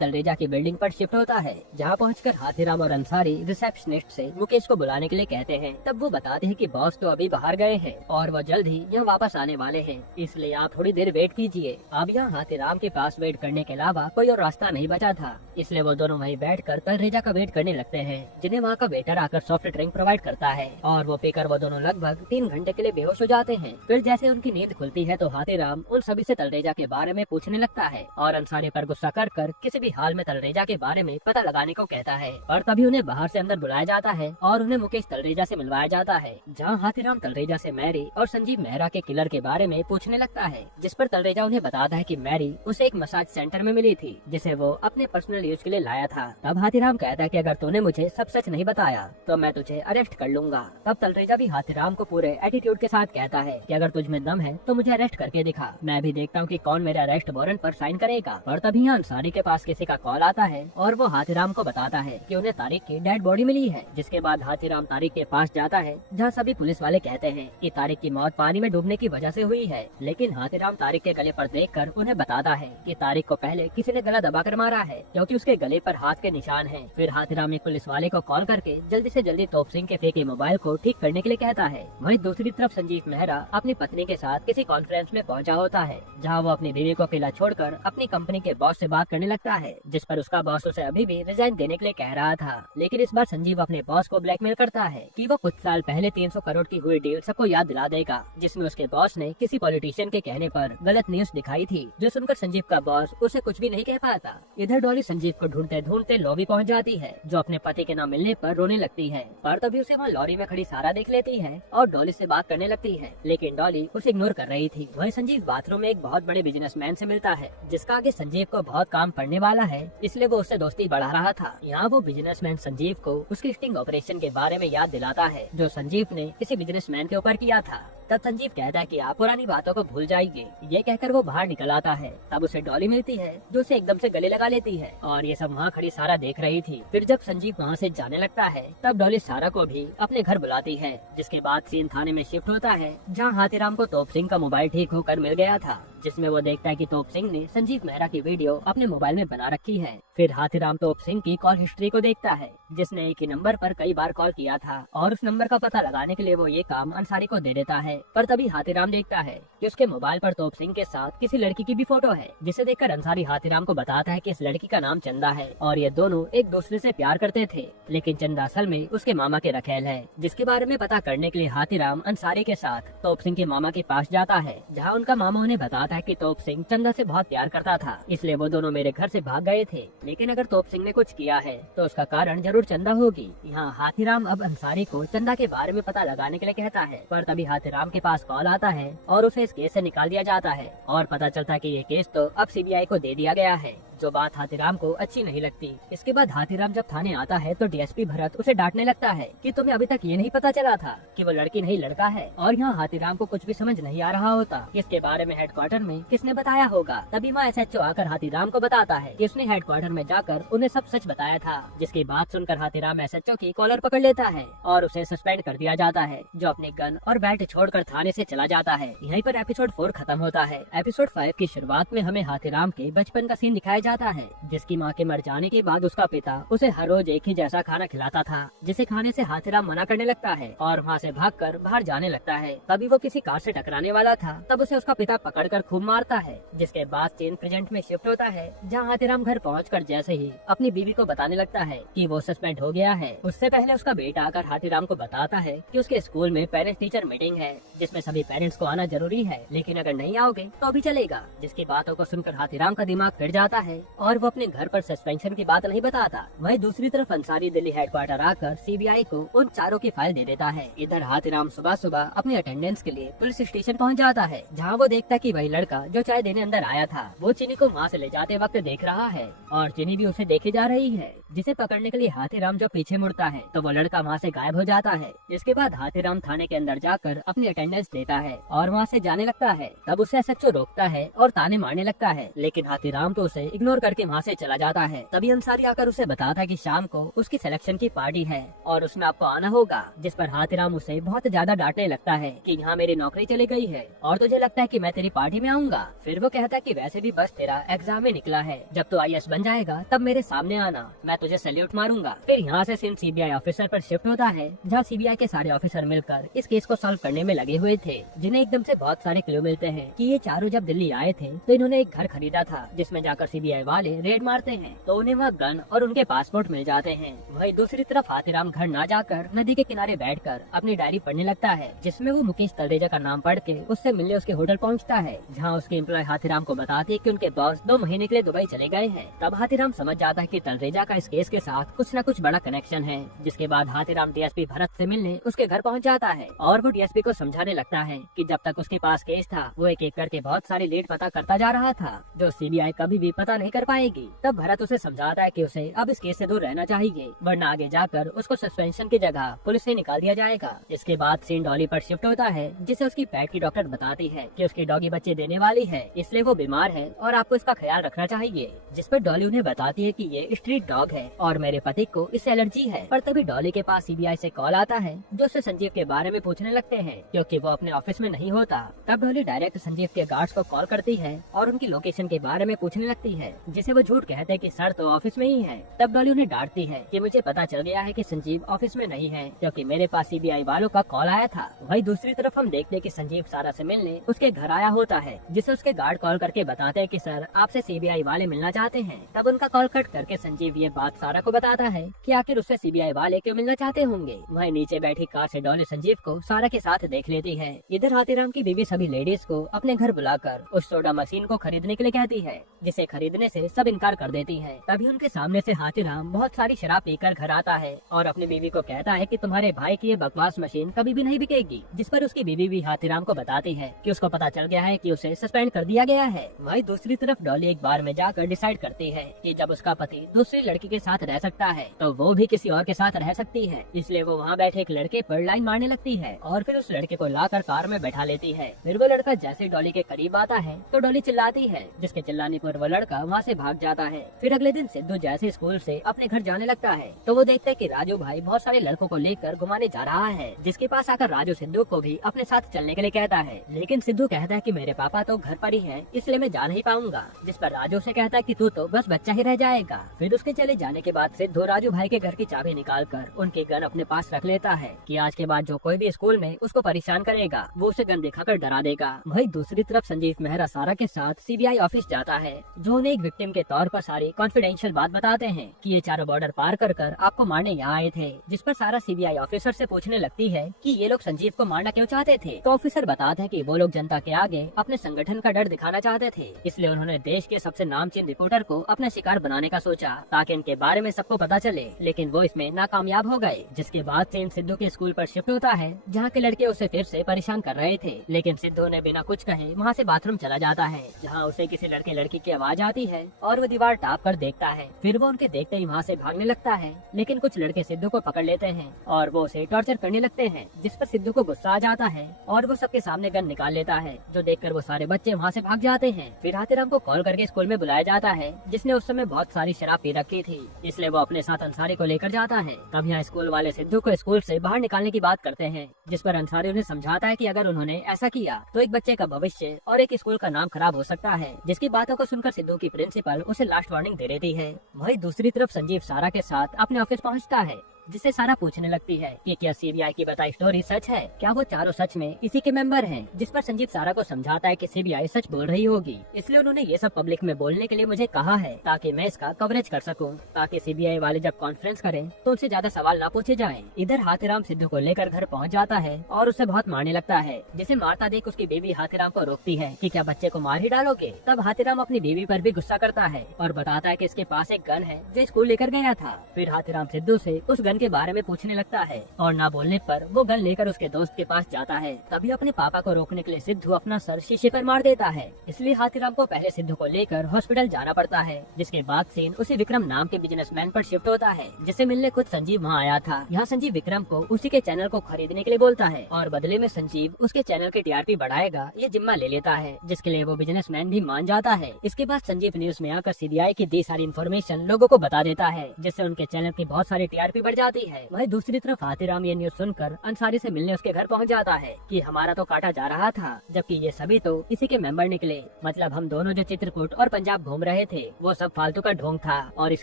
तलरेजा की बिल्डिंग पर शिफ्ट होता है, जहाँ पहुंचकर हाथीराम और अंसारी रिसेप्शनिस्ट से मुकेश को बुलाने के लिए कहते हैं। तब वो बताते हैं कि बॉस तो अभी बाहर गए हैं और वो जल्द ही यहाँ वापस आने वाले हैं, इसलिए आप थोड़ी देर वेट कीजिए। अब यहाँ हाथीराम के पास वेट करने के अलावा कोई और रास्ता नहीं बचा था, इसलिए वो दोनों वहीं बैठकर तलरेजा का वेट करने लगते हैं, जिन्हें वहाँ का वेटर आकर सॉफ्ट ड्रिंक प्रोवाइड करता है और वो पीकर वो दोनों लगभग 3 घंटे के लिए बेहोश हो जाते हैं। फिर जैसे उनकी नींद खुलती है तो हाथीराम उन सभी से तलरेजा के बारे में पूछने लगता है और अंसारी पर गुस्सा कर किसी भी हाल में तलरेजा के बारे में पता लगाने को कहता है। और तभी उन्हें बाहर से अंदर बुलाया जाता है और उन्हें मुकेश तलरेजा से मिलवाया जाता है, जहाँ हाथीराम तलरेजा से मैरी और संजीव मेहरा के किलर के बारे में पूछने लगता है, जिस पर तलरेजा उन्हें बताता है कि मैरी उसे एक मसाज सेंटर में मिली थी, जिसे वो अपने पर्सनल यूज के लिए लाया था। तब हाथीराम कहता है कि अगर तूने मुझे सब सच नहीं बताया तो मैं तुझे अरेस्ट कर लूंगा। तब तलरेजा भी हाथीराम को पूरे एटीट्यूड के साथ कहता है कि अगर तुझ में दम है तो मुझे अरेस्ट करके दिखा, मैं भी देखता हूँ कि कौन मेरे अरेस्ट वारंट पर साइन करेगा। और तभी यहाँ अंसारी के पास किसी का कॉल आता है और वो हाथीराम को बताता है कि उन्हें तारिक की डेड बॉडी मिली है। जिसके बाद हाथीराम तारिक के पास जाता है, जहाँ सभी पुलिस वाले कहते हैं कि तारिक की मौत पानी में डूबने की वजह से हुई है, लेकिन हाथीराम तारिक के गले पर देखकर उन्हें बताता है कि तारिक को पहले किसी ने गला दबाकर मारा है, क्योंकि उसके गले पर हाथ के निशान हैं। फिर हाथीराम एक पुलिस वाले को कॉल करके जल्दी से जल्दी तोप सिंह के फेंके मोबाइल को ठीक करने के लिए कहता है। वहीं दूसरी तरफ संजीव मेहरा अपनी पत्नी के साथ किसी कॉन्फ्रेंस में पहुंचा होता है, जहां वो अपनी बीवी को अकेला छोड़कर अपनी कंपनी के बॉस से बात करने लगता है, जिस पर उसका बॉस उसे अभी भी रिजाइन देने के लिए कह रहा था। लेकिन इस बार संजीव अपने बॉस को ब्लैकमेल करता है कि वो कुछ साल पहले 300 करोड़ की हुई डील सबको याद दिला देगा, जिसमें उसके बॉस ने किसी पॉलिटिशियन के कहने पर गलत न्यूज दिखाई थी, जो सुनकर संजीव का बॉस उसे कुछ भी नहीं कह पाता। इधर डॉली संजीव को ढूंढते ढूंढते लॉबी पहुंच जाती है, जो अपने पति के न मिलने पर रोने लगती है। पर तभी उसे वहाँ लॉरी में खड़ी सारा देख लेती है और डॉली से बात करने लगती है, लेकिन डॉली उसे इग्नोर कर रही थी। वहीं संजीव बाथरूम में एक बहुत बड़े बिजनेसमैन से मिलता है, जिसका आगे संजीव को बहुत काम पड़ने वाला है, इसलिए वो उससे दोस्ती बढ़ा रहा था। यहाँ वो बिजनेसमैन संजीव को उसकी स्टिंग ऑपरेशन के बारे में याद दिलाता है, जो संजीव ने किसी बिजनेसमैन के ऊपर किया था। तब संजीव कहता है कि आप पुरानी बातों को भूल जाइए। ये कहकर वो बाहर निकल आता है। तब उसे डॉली मिलती है, जो उसे एकदम से गले लगा लेती है, और ये सब वहाँ खड़ी सारा देख रही थी। फिर जब संजीव वहाँ से जाने लगता है, तब डॉली सारा को भी अपने घर बुलाती है। जिसके बाद सीन थाने में शिफ्ट होता है, जहाँ हाथीराम को तोप सिंह का मोबाइल ठीक होकर मिल गया था, जिसमें वो देखता है कि तोप सिंह ने संजीव मेहरा की वीडियो अपने मोबाइल में बना रखी है। फिर हाथीराम तोप सिंह की कॉल हिस्ट्री को देखता है, जिसने एक ही नंबर पर कई बार कॉल किया था, और उस नंबर का पता लगाने के लिए वो ये काम अंसारी को दे देता है। पर तभी हाथीराम देखता है कि उसके मोबाइल पर तोप सिंह के साथ किसी लड़की की भी फोटो है, जिसे देखकर अंसारी हाथीराम को बताता है कि इस लड़की का नाम चंदा है और ये दोनों एक दूसरे से प्यार करते थे, लेकिन चंदा असल में उसके मामा के रखेल है। जिसके बारे में पता करने के लिए हाथीराम अंसारी के साथ तोप सिंह के मामा के पास जाता है, जहाँ उनका मामा उन्हें बताता है कि तोप सिंह चंदा से बहुत प्यार करता था, इसलिए वो दोनों मेरे घर से भाग गए थे। लेकिन अगर तोप सिंह ने कुछ किया है तो उसका कारण जरूर चंदा होगी। यहाँ हाथीराम अब अंसारी को चंदा के बारे में पता लगाने के लिए कहता है, पर तभी हाथीराम के पास कॉल आता है और उसे इस केस से निकाल दिया जाता है और पता चलता है कि ये केस तो अब सीबीआई को दे दिया गया है, जो बात हाथीराम को अच्छी नहीं लगती। इसके बाद हाथीराम जब थाने आता है तो डीएसपी भरत उसे डांटने लगता है कि तुम्हें अभी तक ये नहीं पता चला था कि वो लड़की नहीं लड़का है। और यहाँ हाथीराम को कुछ भी समझ नहीं आ रहा होता इसके बारे में हेडक्वार्टर में किसने बताया होगा। तभी वहाँ एसएचओ आकर हाथीराम को बताता है कि उसने हेडक्वार्टर में जाकर उन्हें सब सच बताया था। जिसकी बात सुनकर हाथीराम एसएचओ की कॉलर पकड़ लेता है और उसे सस्पेंड कर दिया जाता है, जो अपनी गन और बैट छोड़कर थाने से चला जाता है। यहीं पर एपिसोड 4 खत्म होता है। एपिसोड 5 की शुरुआत में हमें हाथीराम के बचपन का सीन दिखाया जाता है, जिसकी माँ के मर जाने के बाद उसका पिता उसे हर रोज एक ही जैसा खाना खिलाता था, जिसे खाने से हाथीराम मना करने लगता है और वहाँ से भागकर बाहर जाने लगता है। तभी वो किसी कार से टकराने वाला था, तब उसे उसका पिता पकड़कर खूब मारता है। जिसके बाद सीन प्रेजेंट में शिफ्ट होता है, जहाँ हाथीराम घर पहुँचकर जैसे ही अपनी बीवी को बताने लगता है कि वो सस्पेंड हो गया है, उससे पहले उसका बेटा आकर हाथीराम को बताता है कि उसके स्कूल में पेरेंट्स टीचर मीटिंग है, जिसमें सभी पेरेंट्स को आना जरूरी है, लेकिन अगर नहीं आओगे तो भी चलेगा। जिसकी बातों को सुनकर हाथीराम का दिमाग फिर जाता है और वो अपने घर पर सस्पेंशन की बात नहीं बताता। वहीं दूसरी तरफ अंसारी दिल्ली हेडक्वार्टर आकर सीबीआई को उन चारों की फाइल दे देता है। इधर हाथीराम सुबह सुबह अपनी अटेंडेंस के लिए पुलिस स्टेशन पहुंच जाता है, जहां वो देखता कि वही लड़का जो चाय देने अंदर आया था वो चीनी को वहां से ले जाते वक्त देख रहा है और चीनी भी उसे देखे जा रही है। जिसे पकड़ने के लिए हाथीराम जब पीछे मुड़ता है तो वो लड़का वहाँ से गायब हो जाता है। इसके बाद हाथीराम थाने के अंदर जाकर अपनी अटेंडेंस देता है और वहाँ से जाने लगता है। तब उसे एसएचओ रोकता है और ताने मारने लगता है, लेकिन हाथीराम तो उसे इग्नोर करके वहाँ से चला जाता है। तभी अंसारी आकर उसे बताता है कि शाम को उसकी सिलेक्शन की पार्टी है और उसमें आपको आना होगा। जिस पर हाथीराम उसे बहुत ज्यादा डांटने लगता है कि यहाँ मेरी नौकरी चली गई है और तुझे लगता है कि मैं तेरी पार्टी में आऊंगा। फिर वो कहता है कि वैसे भी बस तेरा एग्जाम में निकला है, जब तू आईएएस बन जाएगा तब मेरे सामने आना, मैं तुझे सैल्यूट मारूंगा। फिर यहाँ से सीन सीबीआई ऑफिसर पर शिफ्ट होता है, जहाँ सीबीआई के सारे ऑफिसर मिलकर इस केस को सॉल्व करने में लगे हुए थे, जिन्हें एकदम से बहुत सारे क्लू मिलते हैं कि ये चारों जब दिल्ली आए थे तो इन्होंने एक घर खरीदा था, जिसमें जाकर सीबीआई वाले रेड मारते हैं तो उन्हें वहाँ गन और उनके पासपोर्ट मिल जाते हैं। वहीं दूसरी तरफ हाथीराम घर न जाकर नदी के किनारे बैठकर अपनी डायरी पढ़ने लगता है, जिसमें वो मुकेश तलरेजा का नाम पढ़ के उससे मिलने उसके होटल पहुँचता है, जहाँ उसके एम्प्लॉय हाथीराम को बताते हैं कि उनके बॉस 2 महीने के लिए दुबई चले गए हैं। तब हाथीराम समझ जाता है कि तलरेजा का इस केस के साथ कुछ न कुछ बड़ा कनेक्शन है। जिसके बाद हाथीराम डीएसपी भरत से मिलने उसके घर पहुंच जाता है और वो डीएसपी को समझाने लगता है कि जब तक उसके पास केस था वो एक एक करके बहुत सारे लीड पता करता जा रहा था, जो सीबीआई कभी भी पता नहीं कर पाएगी। तब भरत उसे समझाता है कि उसे अब इस केस से दूर रहना चाहिए, वरना आगे जाकर उसको सस्पेंशन की जगह पुलिस से निकाल दिया जाएगा। इसके बाद सीन डॉली पर शिफ्ट होता है, जिसे उसकी पेट की डॉक्टर बताती है कि उसकी डॉगी बच्चे देने वाली है, इसलिए वो बीमार है और आपको इसका ख्याल रखना चाहिए। जिस पर डॉली उन्हें बताती है कि ये स्ट्रीट डॉग है और मेरे पति को इससे एलर्जी है। पर तभी डॉली के पास सीबीआई से कॉल आता है, जो उससे संजीव के बारे में पूछने लगते हैं, क्योंकि वो अपने ऑफिस में नहीं होता। तब डॉली डायरेक्ट संजीव के गार्ड्स को कॉल करती है और उनकी लोकेशन के बारे में पूछने लगती है, जिसे वो झूठ कहते हैं कि सर तो ऑफिस में ही है। तब डॉली उन्हें डांटती है कि मुझे पता चल गया है कि संजीव ऑफिस में नहीं है, क्योंकि मेरे पास सीबीआई वालों का कॉल आया था। वहीं दूसरी तरफ हम देखते हैं कि संजीव सारा से मिलने उसके घर आया होता है, जिसे उसके गार्ड कॉल करके बताते हैं कि सर आपसे सीबीआई वाले मिलना चाहते हैं। तब उनका कॉल कट करके संजीव ये बात सारा को बताता है कि आखिर उससे सीबीआई वाले क्यों मिलना चाहते होंगे। वहीं नीचे बैठी कार से डॉली संजीव को सारा के साथ देख लेती है। इधर हाथीराम की बीवी सभी लेडीज को अपने घर बुलाकर उस सोडा मशीन को खरीदने के लिए कहती है, जिसे खरीदने से सब इनकार कर देती है। तभी उनके सामने से हाथीराम बहुत सारी शराब पीकर घर आता है और अपनी बीवी को कहता है कि तुम्हारे भाई की ये बकवास मशीन कभी भी नहीं बिकेगी। जिस पर उसकी बीवी भी हाथीराम को बताती है कि उसको पता चल गया है कि उसे सस्पेंड कर दिया गया है। वहीं दूसरी तरफ डॉली एक बार में जाकर डिसाइड करती है कि जब उसका पति दूसरी लड़की के साथ रह सकता है तो वो भी किसी और के साथ रह सकती है, इसलिए वो वहाँ बैठे एक लड़के पर लाइन मारने लगती है और फिर उस लड़के को लाकर कार में बैठा लेती है। फिर वो लड़का जैसे डॉली के करीब आता है तो डॉली चिल्लाती है, जिसके चिल्लाने पर वो लड़का वहाँ से भाग जाता है। फिर अगले दिन सिद्धू जैसे स्कूल से अपने घर जाने लगता है तो वो देखता है कि राजू भाई बहुत सारे लड़कों को लेकर घुमाने जा रहा है, जिसके पास आकर राजू सिद्धू को भी अपने साथ चलने के लिए कहता है, लेकिन सिद्धू कहता है कि मेरे पापा तो घर पर ही है, इसलिए मैं जा नहीं पाऊंगा। जिस पर राजू से कहता है कि तू तो बस बच्चा ही रह जाएगा। फिर उसके चले जाने के बाद सिद्धू राजू भाई के घर की चाबी निकाल कर उनकी गन अपने पास रख लेता है कि आज के बाद जो कोई भी स्कूल में उसको परेशान करेगा वो उसे गन दिखाकर डरा देगा। वहीं दूसरी तरफ संजीव मेहरा सारा के साथ सीबीआई ऑफिस जाता है, जो उन्हें एक विक्टिम के तौर पर सारी कॉन्फिडेंशियल बात बताते हैं कि ये चारों बॉर्डर पार कर आपको मारने यहाँ आए थे। जिस पर सारा सीबीआई ऑफिसर से पूछने लगती है कि ये लोग संजीव को मारना क्यों चाहते थे। तो ऑफिसर बताता है कि वो लोग जनता के आगे अपने संगठन का डर दिखाना चाहते थे, इसलिए उन्होंने देश के सबसे नामचीन रिपोर्टर को अपना शिकार बनाने का सोचा ताकि इनके बारे में सबको पता चले, लेकिन वो इसमें नाकामयाब हो गए। जिसके बाद से सिद्धू के स्कूल पर शिफ्ट होता है, जहाँ के लड़के उसे फिर से परेशान कर रहे थे, लेकिन सिद्धू ने बिना कुछ कहे वहाँ से बाथरूम चला जाता है, जहाँ उसे किसी लड़के लड़की की आवाज आती है और वो दीवार टाप कर देखता है। फिर वो उनके देखते ही वहाँ से भागने लगता है, लेकिन कुछ लड़के सिद्धू को पकड़ लेते हैं और वो उसे टॉर्चर करने लगते हैं, जिस पर सिद्धू को गुस्सा आ जाता है और वो सबके सामने गन निकाल लेता है, जो देखकर वो सारे बच्चे वहाँ से भाग जाते हैं। फिर हाथीराम को कॉल करके स्कूल में बुलाया जाता है, जिसने उस समय बहुत सारी शराब पी रखी थी, इसलिए वो अपने साथ अंसारी को लेकर जाता है। तब यहाँ स्कूल वाले सिद्धू को स्कूल से बाहर निकालने की बात करते हैं, जिस पर अंसारी उन्हें समझाता है कि अगर उन्होंने ऐसा किया तो एक बच्चे का भविष्य और एक स्कूल का नाम खराब हो सकता है, जिसकी बातों को सुनकर सिद्धू की प्रिंसिपल उसे लास्ट वार्निंग दे देती है। वहीं दूसरी तरफ संजीव सारा के साथ अपने ऑफिस पहुंचता है, जिससे सारा पूछने लगती है कि क्या सीबीआई की बताई स्टोरी सच है, क्या वो चारों सच में इसी के मेंबर हैं, जिस पर संजीव सारा को समझाता है कि सीबीआई सच बोल रही होगी, इसलिए उन्होंने ये सब पब्लिक में बोलने के लिए मुझे कहा है ताकि मैं इसका कवरेज कर सकूं, ताकि सीबीआई वाले जब कॉन्फ्रेंस करें तो उनसे ज्यादा सवाल ना पूछे जाएं। इधर हाथीराम सिद्धू को लेकर घर पहुंच जाता है और उसे बहुत मारने लगता है, जिसे मारता देख उसकी बीवी हाथीराम को रोकती है कि क्या बच्चे को मार ही डालोगे। तब हाथीराम अपनी बीवी पर भी गुस्सा करता है और बताता है कि इसके पास एक गन है जो स्कूल लेकर गया था। फिर हाथीराम सिद्धू से उस गन के बारे में पूछने लगता है और ना बोलने पर वो गन लेकर उसके दोस्त के पास जाता है। तभी अपने पापा को रोकने के लिए सिद्धू अपना सर शीशे पर मार देता है, इसलिए हाथीराम को पहले सिद्धू को लेकर हॉस्पिटल जाना पड़ता है, जिसके बाद सीन उसी विक्रम नाम के बिजनेसमैन पर शिफ्ट होता है, जिसे मिलने खुद संजीव वहाँ आया था। यहाँ संजीव विक्रम को उसी के चैनल को खरीदने के लिए बोलता है और बदले में संजीव उसके चैनल की टीआरपी बढ़ाएगा ये जिम्मा ले लेता है, जिसके लिए वो बिजनेसमैन भी मान जाता है। इसके बाद संजीव न्यूज में आकर सीबीआई की दी सारी इन्फॉर्मेशन लोगों को बता देता है, जिससे उनके चैनल की बहुत सारी टीआरपी बढ़ जाती है। वहीं दूसरी तरफ हाथीराम ये न्यूज सुनकर अंसारी से मिलने उसके घर पहुंच जाता है कि हमारा तो काटा जा रहा था, जबकि ये सभी तो इसी के मेंबर निकले, मतलब हम दोनों जो चित्रकूट और पंजाब घूम रहे थे वो सब फालतू का ढोंग था और इस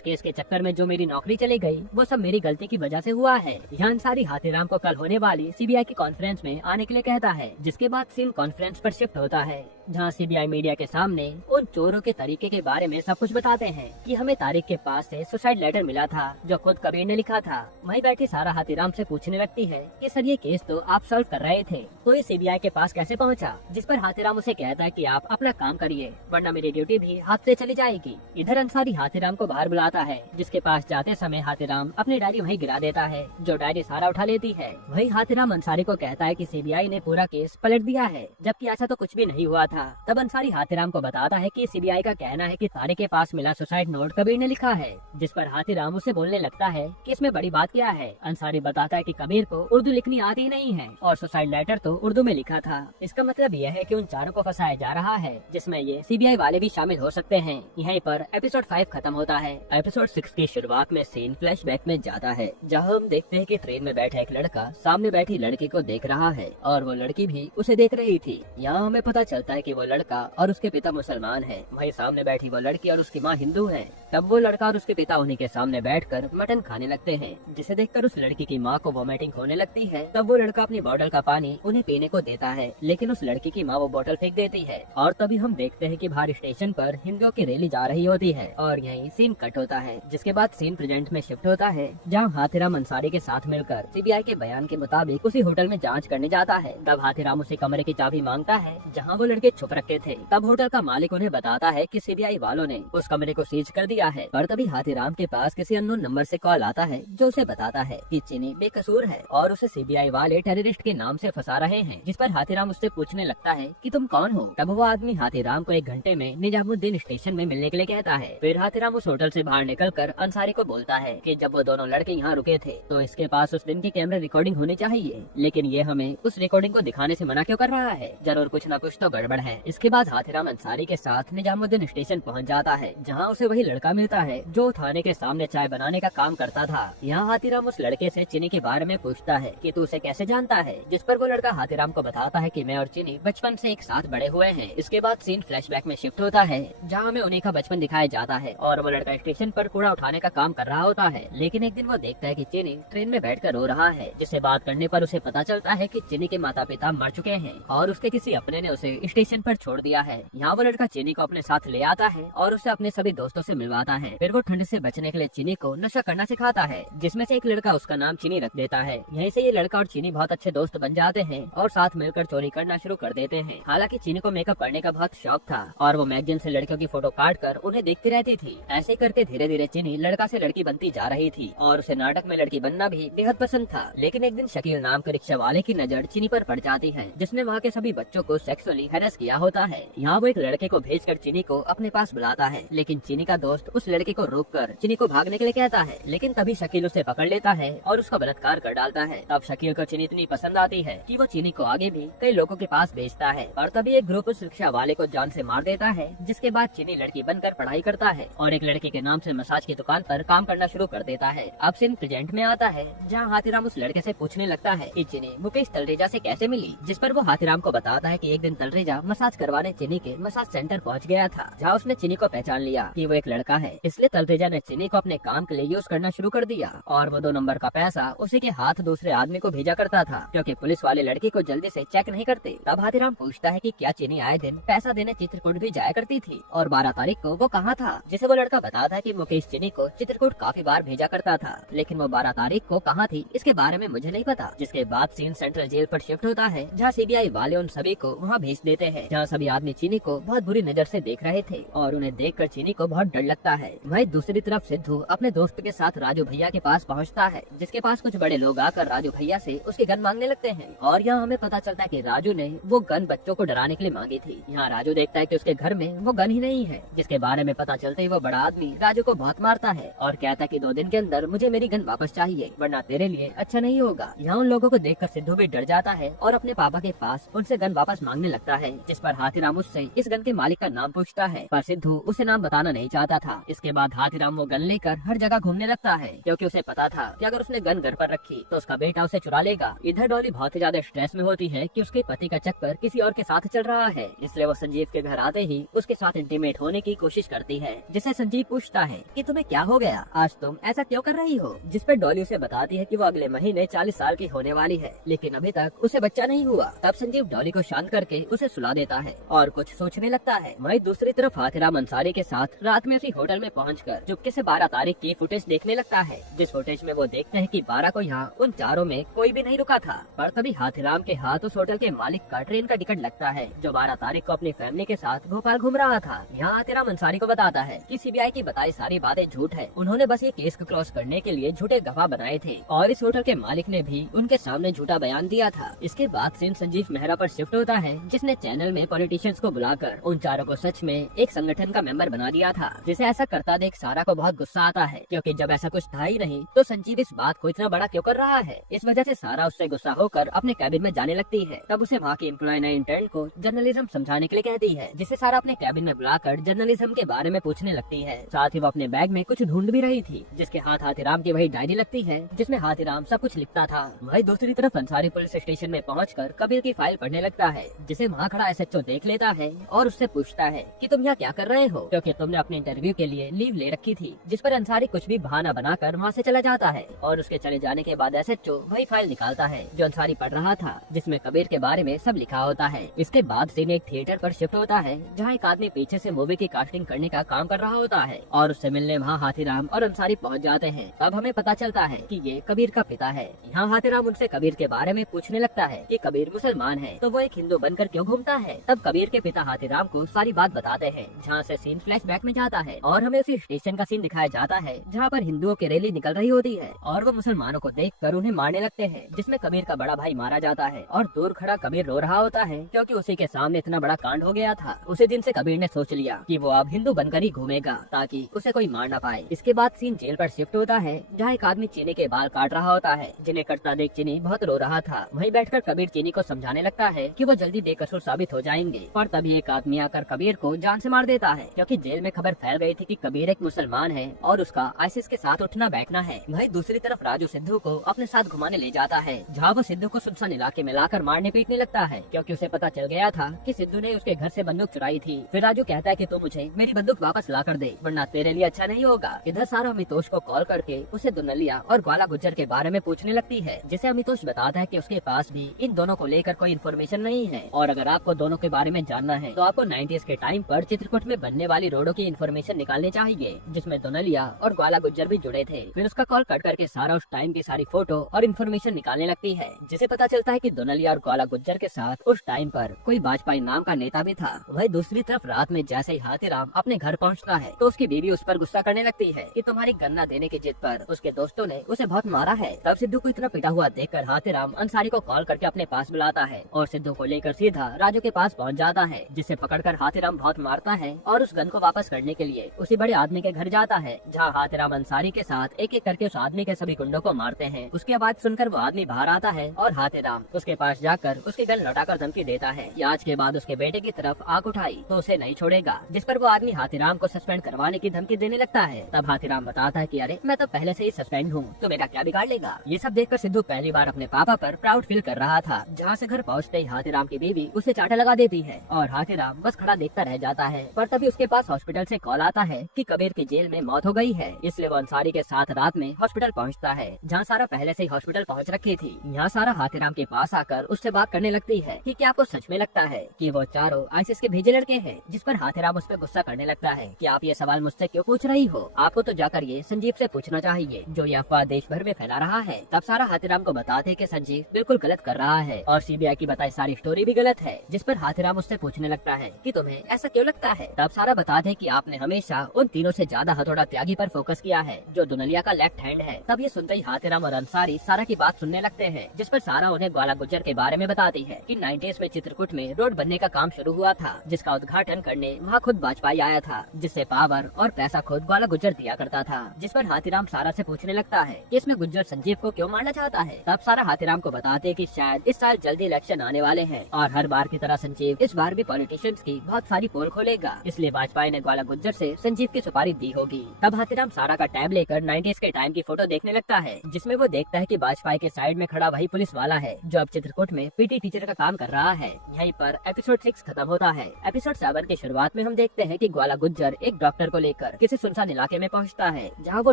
केस के चक्कर में जो मेरी नौकरी चली गई वो सब मेरी गलती की वजह से हुआ है। यहाँ अंसारी हाथीराम को कल होने वाली सीबीआई की कॉन्फ्रेंस में आने के लिए कहता है, जिसके बाद सीन कॉन्फ्रेंस पर शिफ्ट होता है, जहाँ सीबीआई मीडिया के सामने उन चोरों के तरीके के बारे में सब कुछ बताते हैं कि हमें तारिक के पास से सुसाइड लेटर मिला था जो खुद कबीर ने लिखा था। वहीं बैठी सारा हाथीराम से पूछने लगती है कि सर ये केस तो आप सॉल्व कर रहे थे, तो ये सीबीआई के पास कैसे पहुंचा, जिस पर हाथीराम उसे कहता है कि आप अपना काम करिए वरना मेरी ड्यूटी भी हाथ से चली जाएगी। इधर अंसारी हाथीराम को बाहर बुलाता है, जिसके पास जाते समय हाथीराम अपनी डायरी वहीं गिरा देता है, जो डायरी सारा उठा लेती है। वही हाथीराम अंसारी को कहता है कि सीबीआई ने पूरा केस पलट दिया है, जबकि ऐसा तो कुछ भी नहीं हुआ था। तब अंसारी हाथीराम को बताता है कि सीबीआई का कहना है कि तारिक के पास मिला सुसाइड नोट कबीर ने लिखा है, जिस पर हाथीराम उसे बोलने लगता है कि इसमें बड़ी बात क्या है। अंसारी बताता है कि कबीर को उर्दू लिखनी आती नहीं है और सुसाइड लेटर तो उर्दू में लिखा था। इसका मतलब यह है कि उन चारों को फंसाया जा रहा है, जिसमें ये सीबीआई वाले भी शामिल हो सकते हैं। यहीं पर एपिसोड 5 खत्म होता है। एपिसोड 6 की शुरुआत में सीन फ्लैशबैक में जाता है, जहां हम देखते हैं कि ट्रेन में बैठा एक लड़का सामने बैठी लड़की को देख रहा है और वो लड़की भी उसे देख रही थी। यहाँ हमें पता चलता है कि वो लड़का और उसके पिता मुसलमान हैं। वहीं सामने बैठी वो लड़की और उसकी माँ हिंदू है। तब वो लड़का और उसके पिता उन्हीं के सामने बैठकर मटन खाने लगते हैं, जिसे देखकर उस लड़की की माँ को वोमिटिंग होने लगती है। तब वो लड़का अपनी बोतल का पानी उन्हें पीने को देता है, लेकिन उस लड़की की माँ वो बोतल फेंक देती है। और तभी हम देखते हैं कि बाहर स्टेशन पर हिंदुओं की रैली जा रही होती है और यही सीन कट होता है, जिसके बाद सीन प्रेजेंट में शिफ्ट होता है, जहाँ हाथीराम अंसारी के साथ मिलकर सीबीआई के बयान के मुताबिक उसी होटल में जांच करने जाता है। तब हाथीराम उसे कमरे की चाबी मांगता है जहाँ वो लड़के छुप रखे थे। तब होटल का मालिक उन्हें बताता है कि सीबीआई वालों ने उस कमरे को सीज कर दिया है। पर तभी हाथीराम के पास किसी अननोन नंबर से कॉल आता है, जो उसे बताता है कि चीनी बेकसूर है और उसे सीबीआई वाले टेररिस्ट के नाम से फंसा रहे हैं। जिस पर हाथीराम उससे पूछने लगता है कि तुम कौन हो। तब वो आदमी हाथीराम को 1 घंटे में निजामुद्दीन स्टेशन में मिलने के लिए कहता है। फिर हाथीराम उस होटल से बाहर निकलकर अंसारी को बोलता है कि जब वो दोनों लड़के यहाँ रुके थे तो इसके पास उस दिन की कैमरा रिकॉर्डिंग होनी चाहिए, लेकिन ये हमें उस रिकॉर्डिंग को दिखाने से मना क्यों कर रहा है, जरूर कुछ न कुछ तो गड़बड़ है। इसके बाद हाथीराम अंसारी के साथ निजामुद्दीन स्टेशन पहुँच जाता है, जहाँ उसे वही लड़का मिलता है जो थाने के सामने चाय बनाने का काम करता था। यहाँ हाथीराम उस लड़के से चीनी के बारे में पूछता है कि तू उसे कैसे जानता है, जिस पर वो लड़का हाथीराम को बताता है कि मैं और चीनी बचपन से एक साथ बड़े हुए हैं। इसके बाद सीन फ्लैशबैक में शिफ्ट होता है, जहाँ हमें उन्हीं का बचपन दिखाया जाता है और वो लड़का स्टेशन पर कूड़ा उठाने का काम कर रहा होता है। लेकिन एक दिन वो देखता है कि चीनी ट्रेन में बैठकर रो रहा है, जिससे बात करने पर उसे पता चलता है कि चीनी के माता पिता मर चुके हैं और उसके किसी अपने ने उसे स्टेशन पर छोड़ दिया है। यहाँ वो लड़का चीनी को अपने साथ ले आता है और उसे अपने सभी दोस्तों से मिलवाता है। फिर वो ठंड से बचने के लिए चीनी को नशा करना सिखाता है, जिसमें से एक लड़का उसका नाम चीनी रख देता है। यहीं से ये लड़का और चीनी बहुत अच्छे दोस्त बन जाते हैं और साथ मिलकर चोरी करना शुरू कर देते हैं। हालांकि चीनी को मेकअप करने का बहुत शौक था और वो मैगजीन से लड़कियों की फोटो काट कर उन्हें देखती रहती थी। ऐसे करके धीरे धीरे चीनी लड़का से लड़की बनती जा रही थी और उसे नाटक में लड़की बनना भी बेहद पसंद था। लेकिन एक दिन शकील नाम के रिक्शा वाले की नजर चीनी पर पड़ जाती है, जिसने वहाँ के सभी बच्चों को सेक्सुअली हैरेस किया होता है। यहाँ वो एक लड़के को भेजकर चीनी को अपने पास बुलाता है, लेकिन चीनी का दोस्त उस लड़के को रोककर चीनी को भागने के लिए कहता है, लेकिन तभी शकील उसे पकड़ लेता है और उसका बलात्कार कर डालता है। तब शकील को चीनी इतनी पसंद आती है कि वो चीनी को आगे भी कई लोगों के पास भेजता है, और तभी एक ग्रुप उस रिक्शा वाले को जान से मार देता है। जिसके बाद चीनी लड़की बनकर पढ़ाई करता है और एक लड़के के नाम से मसाज की दुकान पर काम करना शुरू कर देता है। अब सीन प्रेजेंट में आता है, जहाँ हाथीराम उस लड़के से पूछने लगता है कि चीनी मुकेश तलरेजा से कैसे मिली, जिस पर वो हाथीराम को बताता है कि एक दिन तलरेजा मसाज करवाने चीनी के मसाज सेंटर पहुंच गया था, जहाँ उसने चीनी को पहचान लिया कि वो एक लड़का है। इसलिए तलरेजा ने चीनी को अपने काम के लिए यूज करना शुरू कर दिया और वो 2 नंबर का पैसा उसी के हाथ दूसरे आदमी को भेजा करता था, क्योंकि पुलिस वाले लड़की को जल्दी से चेक नहीं करते। तब हाथीराम पूछता है कि क्या चीनी आए दिन पैसा देने चित्रकूट भी जाया करती थी और 12 तारीख को वो कहाँ था, जिसे वो लड़का बताता है कि मुकेश चीनी को चित्रकूट काफी बार भेजा करता था, लेकिन वो 12 तारीख को कहाँ थी इसके बारे में मुझे नहीं पता। जिसके बाद सीन सेंट्रल जेल पर शिफ्ट होता है, जहाँ सीबीआई वाले उन सभी को वहाँ भेज देते हैं, जहाँ सभी आदमी चीनी को बहुत बुरी नजर से देख रहे थे और उन्हें देखकर चीनी को बहुत डर लगता है। वहीं दूसरी तरफ सिद्धू अपने दोस्त के साथ राजू भैया के पास पहुँचता है, जिसके पास कुछ बड़े लोग आकर राजू भैया से उसकी गन मांगने लगते हैं और यहाँ हमें पता चलता है कि राजू ने वो गन बच्चों को डराने के लिए मांगी थी। यहाँ राजू देखता है कि उसके घर में वो गन ही नहीं है, जिसके बारे में पता चलते ही वो बड़ा आदमी राजू को बहुत मारता है और कहता है कि 2 दिन के अंदर मुझे मेरी गन वापस चाहिए, वरना तेरे लिए अच्छा नहीं होगा। यहाँ उन लोगों को देखकर सिद्धू भी डर जाता है और अपने पापा के पास उनसे गन वापस मांगने लगता है, जिस पर हाथीराम उससे इस गन के मालिक का नाम पूछता है, पर सिद्धू उसे नाम बताना नहीं चाहता था। इसके बाद हाथीराम वो गन लेकर हर जगह घूमने लगता है, क्योंकि उसे पता था कि अगर उसने गन घर पर रखी तो उसका बेटा उसे चुरा लेगा। इधर डॉली बहुत ही ज्यादा स्ट्रेस में होती है कि उसके पति का चक्कर किसी और के साथ चल रहा है, इसलिए वो संजीव के घर आते ही उसके साथ इंटीमेट होने की कोशिश करती है, जिसे संजीव पूछता है कि तुम्हें क्या हो गया, आज तुम ऐसा क्यों कर रही हो। जिस पर डॉली उसे बताती है कि वो अगले महीने 40 साल की होने वाली है, लेकिन अभी तक उसे बच्चा नहीं हुआ। तब संजीव डॉली को शांत करके उसे सुला देता है और कुछ सोचने लगता है। वहीं दूसरी तरफ हाथीराम अंसारी के साथ रात में उसी होटल में पहुंचकर चुपके से 12 तारीख की फुटेज देखने लगता है, जिस फुटेज में वो देखते हैं कि 12 को यहाँ उन चारों में कोई भी नहीं रुका था। पर तभी हाथीराम के हाथ उस होटल के मालिक का ट्रेन का टिकट लगता है, जो 12 तारीख को अपनी फैमिली के साथ भोपाल घूम रहा था। यहाँ हाथीराम अंसारी को बताता है कि सीबीआई की बताई सारी बातें झूठ है, उन्होंने बस ये केस को क्रॉस करने के लिए झूठे गवाह बनाए थे और इस होटल के मालिक ने भी उनके सामने झूठा बयान दिया था। इसके बाद सीन संजीव मेहरा पर शिफ्ट होता है, जिसने चैनल में पॉलिटिशियंस को बुलाकर उन चारों को सच में एक संगठन का मेंबर बना दिया था। जिसे ऐसा करता देख सारा को बहुत गुस्सा आता है, क्योंकि जब ऐसा कुछ था ही नहीं तो संजीव इस बात को इतना बड़ा क्यों कर रहा है। इस वजह से सारा उससे गुस्सा होकर अपने कैबिन में जाने लगती है। तब उसे वहाँ की एम्प्लॉय नए इंटर्न को जर्नलिज्म समझाने के लिए कहती है, जिसे सारा अपने कैबिन में बुलाकर जर्नलिज्म के बारे में पूछने लगती है। साथ ही वो अपने बैग में कुछ ढूंढ भी रही थी, जिसके हाथ हाथीराम की वही डायरी लगती है, जिसमें हाथीराम सब कुछ लिखता था। वही दूसरी तरफ अंसारी पुलिस स्टेशन में पहुंचकर कबीर की फाइल पढ़ने लगता है, जिसे वहाँ खड़ा एसएचओ देख लेता है और उससे पूछता है कि तुम यहाँ क्या कर रहे हो, क्योंकि तुमने अपने इंटरव्यू के लिए लीव ले रखी थी। जिस पर अंसारी कुछ भी बहाना बनाकर वहाँ से चला जाता है और उसके चले जाने के बाद एसएचओ वही फाइल निकालता है जो अंसारी पढ़ रहा था, जिसमें कबीर के बारे में सब लिखा होता है। इसके बाद सीन एक थिएटर पर शिफ्ट होता है, जहाँ एक आदमी पीछे से मूवी की कास्टिंग करने का काम कर रहा होता है और उससे मिलने वहाँ हाथीराम और अंसारी पहुँच जाते हैं। तब हमें पता चलता है कि ये कबीर का पिता है। यहाँ हाथीराम उनसे कबीर के बारे में पूछने लगता है कि कबीर मुसलमान है तो वो एक हिंदू बनकर क्यों घूमता है। तब कबीर के पिता हाथीराम को सारी बात बताते हैं, जहाँ से सीन फ्लैशबैक में जाता है और हमें उसी स्टेशन का सीन दिखाया जाता है, जहाँ पर हिंदुओं की रैली निकल रही होती है और वो मुसलमानों को देखकर उन्हें मारने लगते हैं, जिसमें कबीर का बड़ा भाई मारा जाता है और दूर खड़ा कबीर रो रहा होता है, क्योंकि उसी के सामने इतना बड़ा कांड हो गया था। उसी दिन से कबीर ने सोच लिया कि वो अब हिंदू बनकर ही घूमेगा ताकि उसे कोई मार न पाए। इसके बाद सीन जेल पर शिफ्ट होता है, जहाँ एक आदमी चीनी के बाल काट रहा होता है, जिन्हें कटता देख चीनी बहुत रो रहा था। वहीं बैठकर कबीर चीनी को समझाने लगता है कि वो जल्दी बेकसूर साबित हो जाएंगे। पर तभी एक आदमी आकर कबीर को जान से मार देता है, क्योंकि जेल में खबर फैल गई थी कि कबीर एक मुसलमान है और उसका आईसिस के साथ उठना बैठना है। वहीं दूसरी तरफ राजू सिद्धू को अपने साथ घुमाने ले जाता है, जहाँ वो सिद्धू को सुनसान इलाके में लाकर मारने पीटने लगता है, क्योंकि उसे पता चल गया था कि सिद्धू ने उसके घर से बंदूक चुराई थी। फिर राजू कहता है कि तू मुझे मेरी बंदूक वापस ला कर दे, वरना तेरे लिए अच्छा नहीं होगा। इधर सारा अमितोष को कॉल करके उसे दुनलिया और ग्वाला गुज्जर के बारे में पूछने लगती है, जिसे अमितोष बताता है कि उसके पास भी इन दोनों को लेकर कोई इन्फॉर्मेशन नहीं है और अगर आपको दोनों के बारे में जानना है तो आपको 90s के टाइम पर चित्रकूट में बनने वाली रोडों की इन्फॉर्मेशन निकालनी चाहिए, जिसमें दुनलिया और ग्वाला गुज्जर भी जुड़े थे। फिर उसका कॉल कट करके सारा उस टाइम की सारी फोटो और इन्फॉर्मेशन निकालने लगती है, जिसे पता चलता है कि दुनलिया और ग्वाला गुज्जर के साथ उस टाइम पर कोई वाजपेयी नाम का नेता भी था। वही दूसरी तरफ रात में जैसे ही हाथीराम अपने घर पहुंचता है तो उसकी बीवी उस पर गुस्सा करने लगती है कि तुम्हारी गन्ना देने की जिद पर उसके दोस्तों ने उसे बहुत मारा है। तब सिद्धू को इतना पिटा हुआ देखकर हाथीराम अंसारी को कॉल करके अपने पास बुलाता है और सिद्धू को लेकर सीधा राजू के पास पहुंच जाता है, जिसे पकड़कर हाथीराम बहुत मारता है और उस गन को वापस करने के लिए उसी बड़े आदमी के घर जाता है, जहां हाथीराम अंसारी के साथ एक एक करके उस आदमी के सभी गुंडों को मारते हैं। उसकी आवाज सुनकर वो आदमी बाहर आता है और हाथीराम उसके पास जाकर उसकी गन लौटाकर धमकी देता है कि आज के बाद उसके बेटे की तरफ आंख उठाई तो उसे नहीं छोड़ेगा, जिस पर वो आदमी हाथीराम को सस्पेंड करवाने की धमकी देने लगता है। तब हाथीराम बताता है कि अरे मैं तो पहले से ही सस्पेंड हूँ, तो मेरा क्या बिगाड़ लेगा। ये सब देखकर सिद्धू पहली बार अपने पापा पर प्राउड फील कर रहा था। जहाँ से घर पहुँचते ही हाथीराम की बीवी उसे चाटा लगा देती है और हाथीराम बस खड़ा देखता रह जाता है। पर तभी उसके पास हॉस्पिटल से कॉल आता है कि कबीर की जेल में मौत हो गई है, इसलिए वो अंसारी के साथ रात में हॉस्पिटल पहुँचता है, जहाँ सारा पहले से ही हॉस्पिटल पहुँच रखी थी। यहाँ सारा हाथीराम के पास आकर उससे बात करने लगती है कि क्या आपको सच में लगता है कि वो चारों आईसीएस के भेजे लड़के हैं, जिस पर हाथीराम उस पर गुस्सा करने लगता है कि आप ये सवाल मुझसे क्यों पूछ रही हो, आपको तो जाकर ये संजीव से पूछना चाहिए जो ये अफवाह देश भर में फैला रहा है। तब सारा हाथीराम को बताते कि संजीव बिल्कुल गलत कर रहा है और सीबीआई की बताई सारी स्टोरी भी गलत है, जिस पर हाथीराम उससे पूछने लगता है कि तुम्हें ऐसा क्यों लगता है। तब सारा बताते कि आपने हमेशा उन तीनों से ज्यादा हथौड़ा त्यागी पर फोकस किया है, जो दुनलिया का लेफ्ट हैंड है। तब ये सुनते ही हाथीराम और अंसारी सारा की बात सुनने लगते हैं, जिस पर सारा उन्हें ग्वाला गुज्जर के बारे में बताती है कि 90s में चित्रकूट में रोड बनने का काम शुरू हुआ था, जिसका उद्घाटन करने वहाँ खुद वाजपेयी आया था, जिससे पावर और पैसा खुद ग्वाला गुज्जर दिया करता था। जिस पर हाथीराम सारा से पूछने लगता है कि इसमें गुज्जर संजीव को क्यों मारना चाहता है। तब सारा हाथीराम को बताते कि शायद इस साल जल्दी इलेक्शन आने वाले हैं और हर बार की तरह संजीव इस बार भी पॉलिटिशियंस की बहुत सारी पोल खोलेगा, इसलिए वाजपेयी ने ग्वाला गुज्जर से संजीव की सुपारी दी होगी। तब हाथीराम सारा का टैब लेकर 90s के टाइम की फोटो देखने लगता है, जिसमें वो देखता है कि वाजपेयी के साइड में खड़ा वही पुलिस वाला है जो अब चित्रकूट में पीटी टीचर का काम कर रहा है। यहीं पर एपिसोड 6 खत्म होता है। एपिसोड 7 की शुरुआत में हम देखते हैं कि ग्वाला गुज्जर एक डॉक्टर को लेकर किसी सुनसान इलाके में पहुंचता है, जहां वो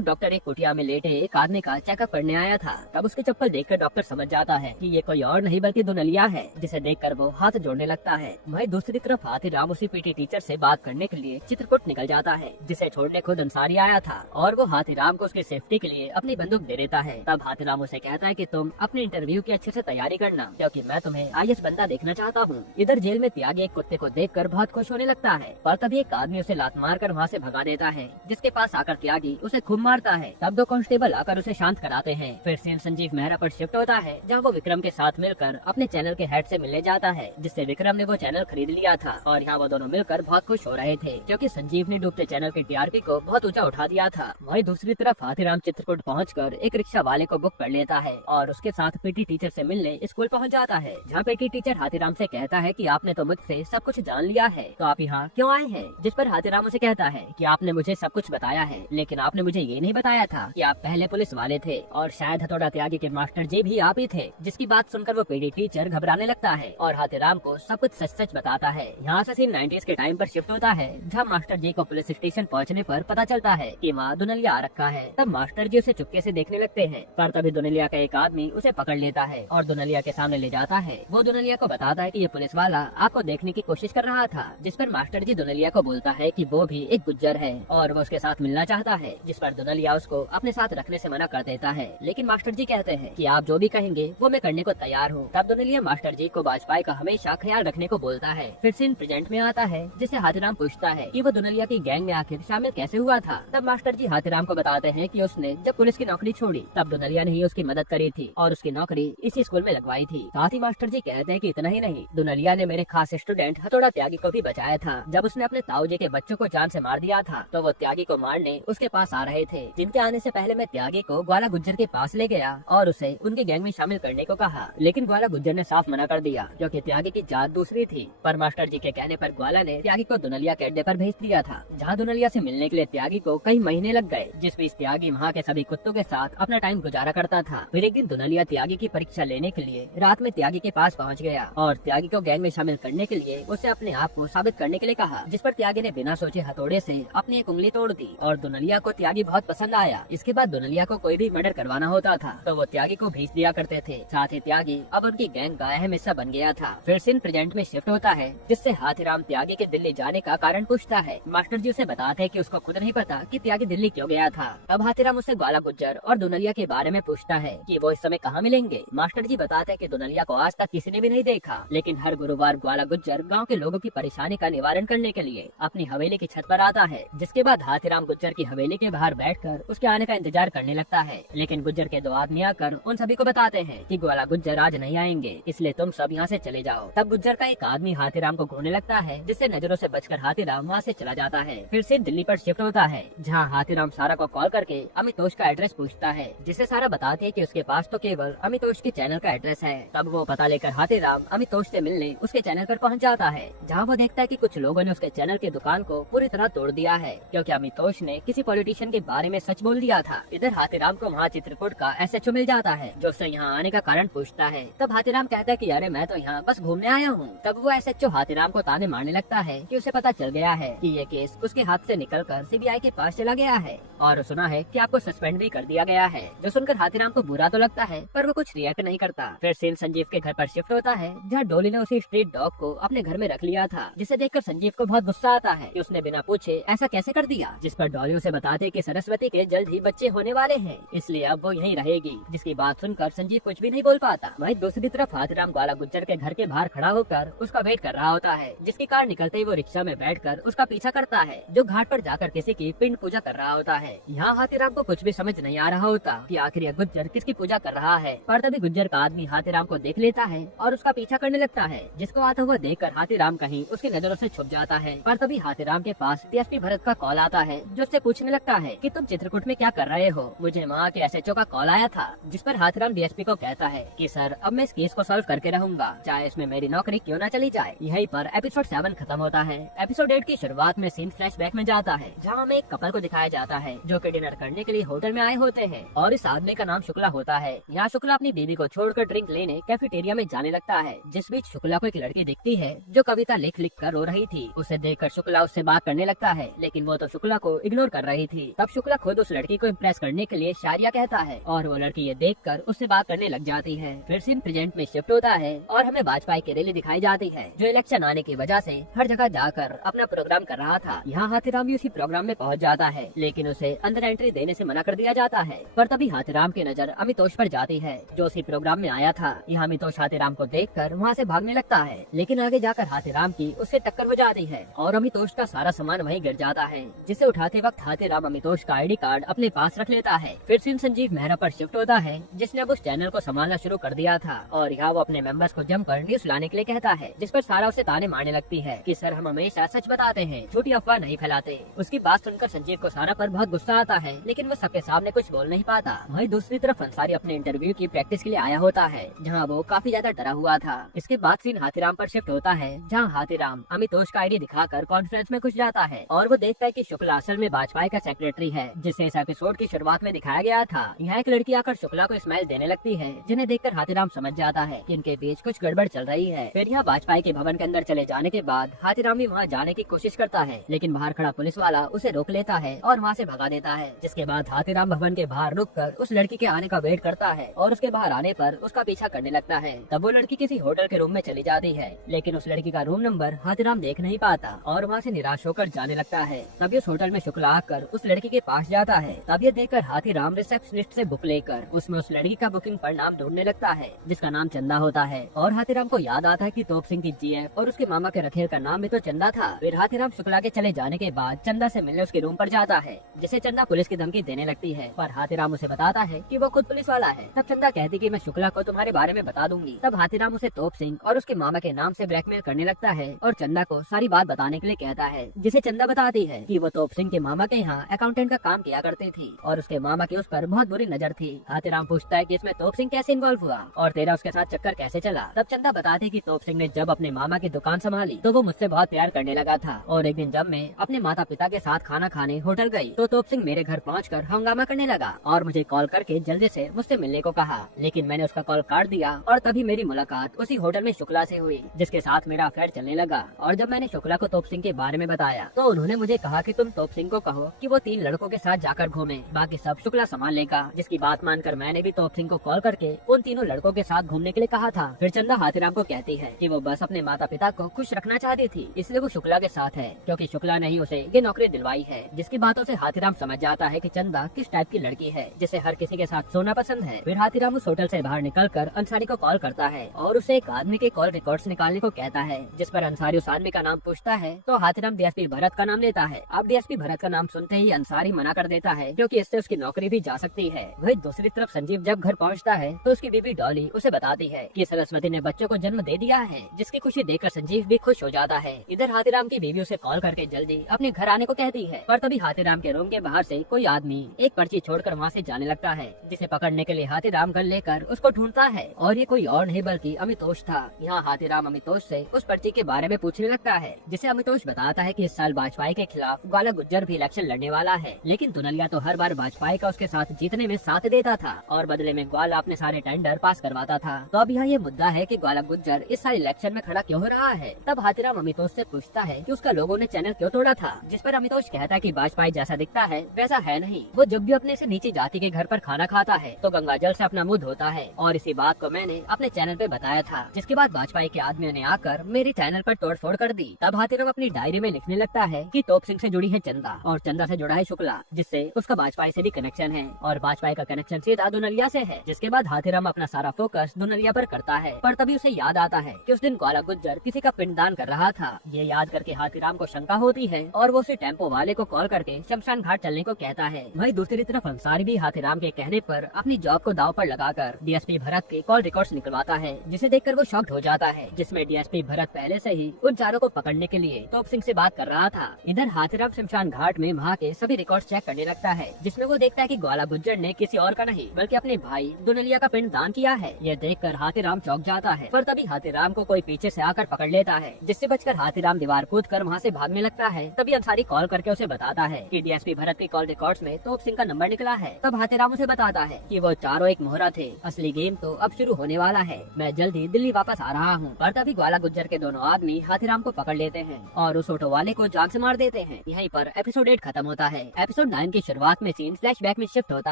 डॉक्टर एक कुटिया में लेटे एक आदमी का चेकअप करने आया था। तब उसकी चप्पल देखकर डॉक्टर समझ जाता है कि ये कोई और नहीं बल्कि दुनलिया है, जिसे देखकर वो हाथ जोड़ने लगता है। वहीं दूसरी तरफ हाथीराम उसी पीटी टीचर से बात करने के लिए चित्रकूट निकल जाता है, जिसे छोड़ने खुद अंसारी आया था और वो हाथीराम को उसकी सेफ्टी के लिए अपनी बंदूक दे देता है। तब हाथीराम उसे कहता है कि तुम अपने इंटरव्यू की अच्छे से तैयारी करना, क्योंकि मैं तुम्हें आईएएस बंदा देखना चाहता हूँ। इधर जेल में त्यागी एक कुत्ते को देखकर बहुत खुश होने लगता है, पर तभी एक आदमी उसे लात मारकर वहाँ से भगा देता है, जिसके पास आकर त्यागी उसे खूब मारता है। तब 2 कांस्टेबल आकर उसे शांत कराते हैं। फिर सीन संजीव मेहरा पर शिफ्ट होता है, जहाँ वो विक्रम के साथ मिलकर अपने चैनल के हेड से मिलने जाता है, जिससे विक्रम ने वो चैनल खरीद लिया था और यहाँ वो दोनों मिलकर बहुत खुश हो रहे थे, क्योंकि संजीव ने डूबते चैनल के टीआरपी को बहुत ऊंचा उठा दिया था। वहीं दूसरी तरफ हाथीराम चित्रकूट पहुंचकर एक रिक्शा वाले को बुक कर लेता है और उसके साथ पीटी टीचर से मिलने स्कूल पहुंच जाता है, जहाँ पीटी टीचर हाथीराम से कहता है कि आपने तो मुझसे सब कुछ जान लिया है, तो आप यहाँ क्यों आए हैं। जिस पर हाथीराम उसे कहता है कि आपने मुझे सब कुछ बताया है, लेकिन आपने मुझे ये नहीं बताया था कि आप पहले पुलिस वाले थे और शायद हथौड़ा त्यागी के मास्टर जी भी आप ही थे। जिसकी बात सुनकर वो पीटी टीचर घबराने लगता है और हाथीराम को सब कुछ सच सच बताता है। यहाँ से सीन 90s के टाइम पर शिफ्ट होता है, जहाँ मास्टर जी को पुलिस स्टेशन पहुँचने पर पता चलता है कि वहाँ दुनलिया आ रखा है। तब मास्टर जी उसे चुपके से देखने लगते हैं, पर तभी दुनलिया का एक आदमी उसे पकड़ लेता है और दुनलिया के सामने ले जाता है। वो दुनलिया को बताता है कि ये पुलिस वाला आपको देखने की कोशिश कर रहा था, जिस पर मास्टर जी दुनलिया को बोलता है कि वो भी एक गुज्जर है और वो उसके साथ मिलना चाहता है, जिस पर दुनलिया उसको अपने साथ रखने से मना कर देता है। लेकिन मास्टर जी कहते हैं कि आप जो भी कहेंगे वो मैं करने को तैयार हूँ। तब दुनलिया मास्टर जी को वाजपेयी का हमेशा ख्याल रखने को बोलता है। फिर सीन प्रेजेंट में आता है, जिसे हाथीराम पूछता है कि वो दुनलिया की गैंग में आखिर शामिल कैसे हुआ था। तब मास्टर जी हाथीराम को बताते हैं कि उसने जब पुलिस की नौकरी छोड़ी तब दुनलिया ने ही उसकी मदद करी थी और उसकी नौकरी इसी स्कूल में लगवाई थी। साथ ही मास्टर जी कहते हैं कि इतना ही नहीं, दुनलिया ने मेरे खास स्टूडेंट हथौड़ा त्यागी को भी बचाया था। जब उसने अपने ताऊ जी के बच्चों को जान से मार दिया था तो वो त्यागी को मारने उसके पास आ रहे थे, जिनके आने से पहले मैं त्यागी को ग्वाला गुज्जर के पास ले गया और उसे उनके गैंग में शामिल करने को कहा, लेकिन ग्वाला गुज्जर ने साफ मना कर दिया, क्योंकि त्यागी की जात दूसरी थी। पर मास्टर जी के कहने पर ग्वाला ने त्यागी को दुनलिया के अड्डे पर भेज दिया था, जहाँ दुनलिया से मिलने के लिए त्यागी को कई महीने लग गए, जिस बीच त्यागी वहाँ के सभी कुत्तों के साथ अपना टाइम गुजारा करता था। फिर एक दिन दुनलिया त्यागी की परीक्षा लेने के लिए रात में त्यागी के पास पहुँच गया और त्यागी को गैंग में शामिल करने के लिए उसे अपने आप को साबित करने के लिए कहा, जिस पर त्यागी ने बिना सोचे हथौड़े से अपनी एक उंगली तोड़ दी और दुनलिया को त्यागी बहुत पसंद आया। इसके बाद दुनलिया को कोई भी मर्डर करवाना होता था तो वो त्यागी को भेज दिया करते थे। साथ ही त्यागी अब उनकी गैंग का अहम हिस्सा बन गया था। फिर सीन प्रेजेंट में शिफ्ट होता है, जिससे हाथीराम त्यागी के दिल्ली जाने का कारण पूछता है। मास्टर जी उसे बताते हैं कि उसको खुद नहीं पता कि त्यागी दिल्ली क्यों गया था। तब हाथीराम उससे ग्वाला गुज्जर और दुनलिया के बारे में पूछता है कि वो इस समय कहाँ मिलेंगे। मास्टर जी बताते हैं कि दुनलिया को आज तक किसी ने भी नहीं देखा, लेकिन हर गुरुवार ग्वाला गुज्जर गाँव के लोगों की परेशानी का निवारण करने के लिए अपनी हवेली की छत पर आता है। जिसके बाद हाथीराम गुज्जर की हवेली के बाहर बैठकर उसके आने का इंतजार करने लगता है, लेकिन गुज्जर के 2 आदमी आकर उन सभी को बताते हैं कि ग्वाला गुज्जर आज नहीं आएंगे, इसलिए तुम सब यहाँ से चले जाओ। तब गुज्जर गुज्जर का एक आदमी हाथीराम को घूरने लगता है, जिससे नजरों से बचकर हाथीराम वहाँ से चला जाता है। फिर सीन दिल्ली पर शिफ्ट होता है, जहाँ हाथीराम सारा को कॉल करके अमितोष का एड्रेस पूछता है, जिसे सारा बताती है कि उसके पास तो केवल अमितोष के चैनल का एड्रेस है। तब वो पता लेकर हाथीराम अमितोष से मिलने उसके चैनल पर पहुँच जाता है, जहाँ वो देखता है कि कुछ लोगों ने उसके चैनल की दुकान को पूरी तरह तोड़ दिया है, क्योंकि अमितोष ने किसी पॉलिटिशियन के बारे में सच बोल दिया था। इधर हाथीराम को वहाँ चित्रकूट का SHO मिल जाता है, जो उससे यहाँ आने का कारण पूछता है। तब हाथीराम कहता है कि अरे मैं तो यहाँ बस घूमने आया हूँ। तब वो SHO हाथीराम को ताने मारने लगता है कि उसे पता चल गया है कि ये केस उसके हाथ से निकलकर CBI के पास चला गया है, और सुना है कि आपको सस्पेंड भी कर दिया गया है। जो सुनकर हाथीराम को बुरा तो लगता है, पर वो कुछ रिएक्ट नहीं करता। फिर सीन संजीव के घर पर शिफ्ट होता है, जहाँ डोली ने उसी स्ट्रीट डॉग को अपने घर में रख लिया था, जिसे देखकर संजीव को बहुत गुस्सा आता है कि उसने बिना पूछे ऐसा कैसे कर दिया। जिस पर डॉली उसे बताते कि सरस्वती के जल्द ही बच्चे होने वाले हैं, इसलिए अब वो यहीं रहेगी। जिसकी बात सुनकर संजीव कुछ भी नहीं बोल पाता। वहीं दूसरी तरफ हाथीराम ग्वाला गुज्जर के घर के बाहर खड़ा होकर उसका वेट कर रहा होता है, जिसकी कार निकलते ही वो रिक्शा में बैठकर उसका पीछा करता है, जो घाट पर जाकर किसी की पिंड पूजा कर रहा होता है। यहाँ हाथीराम को कुछ भी समझ नहीं आ रहा होता कि आखिर यह गुज्जर किसकी पूजा कर रहा है, पर तभी गुज्जर का आदमी हाथीराम को देख लेता है और उसका पीछा करने लगता है, जिसको आता हुआ देखकर हाथीराम कहीं उसकी नजरों से छुप जाता है। पर तभी हाथीराम के पास DSP भरत का कॉल आता है, जो उससे पूछने लगता है कि तुम चित्रकूट में क्या कर रहे हो, मुझे वहाँ के SHO का कॉल आया था। जिस पर हाथीराम DSP को कहता है कि सर अब मैं इस केस को सॉल्व करके रहूंगा, चाहे इसमें मेरी नौकरी क्यों न चली जाए। यहीं पर एपिसोड 7 खत्म होता है। एपिसोड 8 की शुरुआत में सीन फ्लैशबैक में जाता है, जहाँ हमें एक कपल को दिखाया जाता है, जो कि डिनर करने के लिए होटल में आए होते हैं, और इस आदमी का नाम शुक्ला होता है। यहाँ शुक्ला अपनी बीवी को छोड़कर ड्रिंक लेने कैफेटेरिया में जाने लगता है। जिस बीच शुक्ला को एक लड़की दिखती है, जो कविता लिख लिख कर रो रही थी। उसे देखकर शुक्ला उससे बात करने लगता है, लेकिन वो तो शुक्ला को इग्नोर कर रही थी। तब शुक्ला खुद उस लड़की को इम्प्रेस करने के लिए शायरिया कहता है, और वो लड़की ये देखकर उससे बात करने लग जाती है। फिर सीन प्रेजेंट में शिफ्ट होता है, और हमें वाजपेयी की रैली दिखाई जाती है, जो इलेक्शन आने की वजह से हर जगह जाकर अपना प्रोग्राम कर रहा था। यहाँ हाथीराम भी उसी प्रोग्राम में पहुँच जाता है, लेकिन उसे अंदर एंट्री देने से मना कर दिया जाता है। पर तभी हाथीराम की नजर अमितोष पर जाती है, जो उसी प्रोग्राम में आया था। यहाँ अमितोष हाथीराम को देखकर वहाँ से भागने लगता है, लेकिन आगे जाकर हाथीराम की उससे टक्कर हो जाती है, और अमितोष का सारा सामान वहीं गिर जाता है, जिसे उठाते वक्त हाथीराम अमितोष का ID कार्ड अपने पास रख लेता है। फिर सीन संजीव मेहरा पर शिफ्ट होता है, जिसने अब उस चैनल को संभालना शुरू कर दिया था, और यहाँ वो अपने मेंबर्स को जमकर न्यूज लाने के लिए कहता है, जिस पर सारा उसे ताने मारने लगती है कि सर हम हमेशा सच बताते हैं, झूठी अफवाह नहीं फैलाते। उसकी बात सुनकर संजीव को सारा पर बहुत गुस्सा आता है, लेकिन वो सबके सामने कुछ बोल नहीं पाता। वहीं दूसरी तरफ अंसारी अपने इंटरव्यू की प्रैक्टिस के लिए आया होता है, जहाँ वो काफी ज्यादा डरा हुआ था। इसके बाद सीन हाथीराम पर शिफ्ट होता है, जहाँ हाथीराम अमितोष का ID दिखाकर कॉन्फ्रेंस में घुस जाता है, और वो देखता है कि शुक्ला असल में वाजपेयी का सेक्रेटरी है, जिसे इस एपिसोड की शुरुआत में दिखाया गया था। यहाँ एक लड़की आकर शुक्ला को स्माइल देने लगती है, जिन्हें देखकर हाथीराम समझ जाता है कि इनके बीच कुछ गड़बड़ चल रही है। फिर यहाँ वाजपेयी के भवन के अंदर चले जाने के बाद हाथीराम भी वहाँ जाने की कोशिश करता है, लेकिन बाहर खड़ा पुलिस वाला उसे रोक लेता है और वहाँ से भगा देता है। जिसके बाद हाथीराम भवन के बाहर रुककर उस लड़की के आने का वेट करता है, और उसके बाहर आने पर उसका पीछा करने लगता है। तब वो लड़की किसी होटल के रूम में चली जाती है, लेकिन उस लड़की का रूम नंबर हाथीराम देख नहीं पाता, और वहाँ से निराश होकर जाने लगता है। तभी उस होटल में शुक्ला आकर उस लड़की के पास जाता है। तब ये देखकर हाथीराम रिसेप्शनिस्ट से बुक लेकर उसमें उस लड़की का बुकिंग पर नाम ढूंढने लगता है, जिसका नाम चंदा होता है। और हाथीराम को याद आता है कि तोप सिंह की GF और उसके मामा के रखेल का नाम भी तो चंदा था। फिर हाथीराम शुक्ला के चले जाने के बाद चंदा से मिलने उसके रूम पर जाता है, जिसे चंदा पुलिस की धमकी देने लगती है, पर हाथीराम उसे बताता है कि वो खुद पुलिस वाला है। तब चंदा कहती कि मैं शुक्ला को तुम्हारे बारे में बता दूंगी। तब हाथीराम उसे तोप सिंह और उसके मामा के नाम से ब्लैकमेल करने लगता है, और चंदा को सारी बात बताने के लिए कहता है, जिसे चंदा बताती है कि वो तोप सिंह के मामा के यहाँ अकाउंटेंट का काम किया करती थी, और उसके मामा की उस पर बहुत बुरी नजर थी। हाथीराम पूछता है कि इसमें तोप सिंह कैसे इन्वॉल्व हुआ, और तेरा उसके साथ चक्कर कैसे चला। तब चंदा बताती कि तोप सिंह ने जब अपने मामा की दुकान संभाली तो वो मुझसे बहुत प्यार करने लगा था, और एक दिन जब मैं अपने माता पिता के साथ खाना खाने होटल गई तो तोप सिंह मेरे घर पहुंचकर हंगामा करने लगा, और मुझे कॉल करके जल्दी से मुझसे मिलने को कहा, लेकिन मैंने उसका कॉल काट दिया, और तभी मेरी मुलाकात उसी होटल में शुक्ला से हुई, जिसके साथ मेरा अफेयर चलने लगा। और जब मैंने शुक्ला को तोप सिंह के बारे में बताया तो उन्होंने मुझे कहा कि तुम तोप सिंह को कहो कि वो 3 लड़कों के साथ जाकर घूमे, बाकी सब शुक्ला संभाल लेगा। जिसकी बात मानकर मैंने भी तोप सिंह को कॉल करके उन तीनों लड़कों के साथ घूमने के लिए कहा था। फिर चंदा हाथीराम को कहती है कि वो बस अपने माता पिता को खुश रखना चाहती थी, इसलिए वो शुक्ला के साथ है, क्योंकि शुक्ला ने ही उसे ये नौकरी दिलवाई है। जिसकी बातों से हाथीराम समझ जाता है कि चंदा किस टाइप की लड़की है, जिसे हर किसी के साथ सोना पसंद है। फिर हाथीराम उस होटल से बाहर निकलकर अंसारी को कॉल करता है, और उसे एक आदमी के कॉल रिकॉर्ड्स निकालने को कहता है, जिस पर अंसारी उस आदमी का नाम पूछता है तो हाथीराम DSP भरत का नाम लेता है। अब DSP भरत का नाम सुनते ही अंसारी मना कर देता है, क्योंकि इससे उसकी नौकरी भी जा सकती है। वही दूसरी तरफ संजीव जब घर पहुंचता है तो उसकी बीबी डॉली उसे बताती है कि सरस्वती ने बच्चों को जन्म दे दिया किया है, जिसकी खुशी देखकर संजीव भी खुश हो जाता है। इधर हाथीराम की बीवी उसे कॉल करके जल्दी अपने घर आने को कहती है, पर तभी हाथीराम के रूम के बाहर से कोई आदमी एक पर्ची छोड़कर वहाँ से जाने लगता है, जिसे पकड़ने के लिए हाथीराम गन लेकर उसको ढूंढता है। और ये कोई और नहीं बल्कि अमितोष था। यहाँ हाथीराम अमितोष से उस पर्ची के बारे में पूछने लगता है, जिसे अमितोष बताता है कि इस साल वाजपेयी के खिलाफ ग्वाला गुज्जर भी इलेक्शन लड़ने वाला है, लेकिन दुनलिया तो हर बार वाजपेयी का उसके साथ जीतने में साथ देता था और बदले में ग्वाला अपने सारे टेंडर पास करवाता था। तो अब यहाँ ये मुद्दा है कि ग्वाला गुज्जर इस साल इलेक्शन में खड़ा क्यों हो रहा है। तब हाथीराम अमितोष से पूछता है कि उसका लोगों ने चैनल क्यों तोड़ा था, जिस पर अमितोष कहता है कि वाजपेयी जैसा दिखता है वैसा है नहीं। वो जब भी अपने से नीची जाति के घर पर खाना खाता है तो गंगा जल से अपना मुंह धोता है, और इसी बात को मैंने अपने चैनल पे बताया था, जिसके बाद वाजपेयी के आदमियों ने आकर मेरे चैनल पर तोड़फोड़ कर दी। तब हाथीराम अपनी डायरी में लिखने लगता है कि तोप सिंह से जुड़ी है चंदा और चंदा से जुड़ा है शुक्ला, जिससे उसका वाजपेयी से भी कनेक्शन है और वाजपेयी का कनेक्शन सीधा दुनलिया से है। जिसके बाद हाथीराम अपना सारा फोकस दुनलिया पर करता है, पर तभी उसे याद आता है कि उस दिन ग्वाला गुज्जर किसी का पिंडदान कर रहा था। ये याद करके हाथीराम को शंका होती है और वो उसे टेम्पो वाले को कॉल करके शमशान घाट चलने को कहता है। वहीं दूसरी तरफ अंसारी भी हाथीराम के कहने पर अपनी जॉब को दाव पर लगाकर डीएसपी भरत के कॉल रिकॉर्ड्स निकलवाता है, जिसे देखकर वो शॉक्ड हो जाता है, जिसमें डीएसपी भरत पहले से ही उन चारों को पकड़ने के लिए तोप सिंह से बात कर रहा था। इधर हाथीराम शमशान घाट में वहाँ के सभी रिकॉर्ड चेक करने लगता है, जिसमें वो देखता है कि ग्वाला गुज्जर ने किसी और का नहीं बल्कि अपने भाई दुनलिया का पिंड दान किया है। ये देखकर हाथीराम चौंक जाता है, पर तभी हाथीराम को कोई पीछे से आकर पकड़ लेता है, जिससे बचकर हाथीराम दीवार कूद कर वहाँ से भागने लगता है। तभी अंसारी कॉल करके उसे बताता है कि डीएसपी भरत के कॉल रिकॉर्ड्स में तोप सिंह का नंबर निकला है। तब हाथीराम उसे बताता है कि वो चारों एक मोहरा थे, असली गेम तो अब शुरू होने वाला है, मैं जल्दी दिल्ली वापस आ रहा हूँ। पर तभी ग्वाला गुज्जर के दोनों आदमी हाथीराम को पकड़ लेते हैं और उस ऑटो वाले को जान से मार देते हैं। यहीं पर एपिसोड 8 खत्म होता है। एपिसोड 9 की शुरुआत में सीन फ्लैशबैक में शिफ्ट होता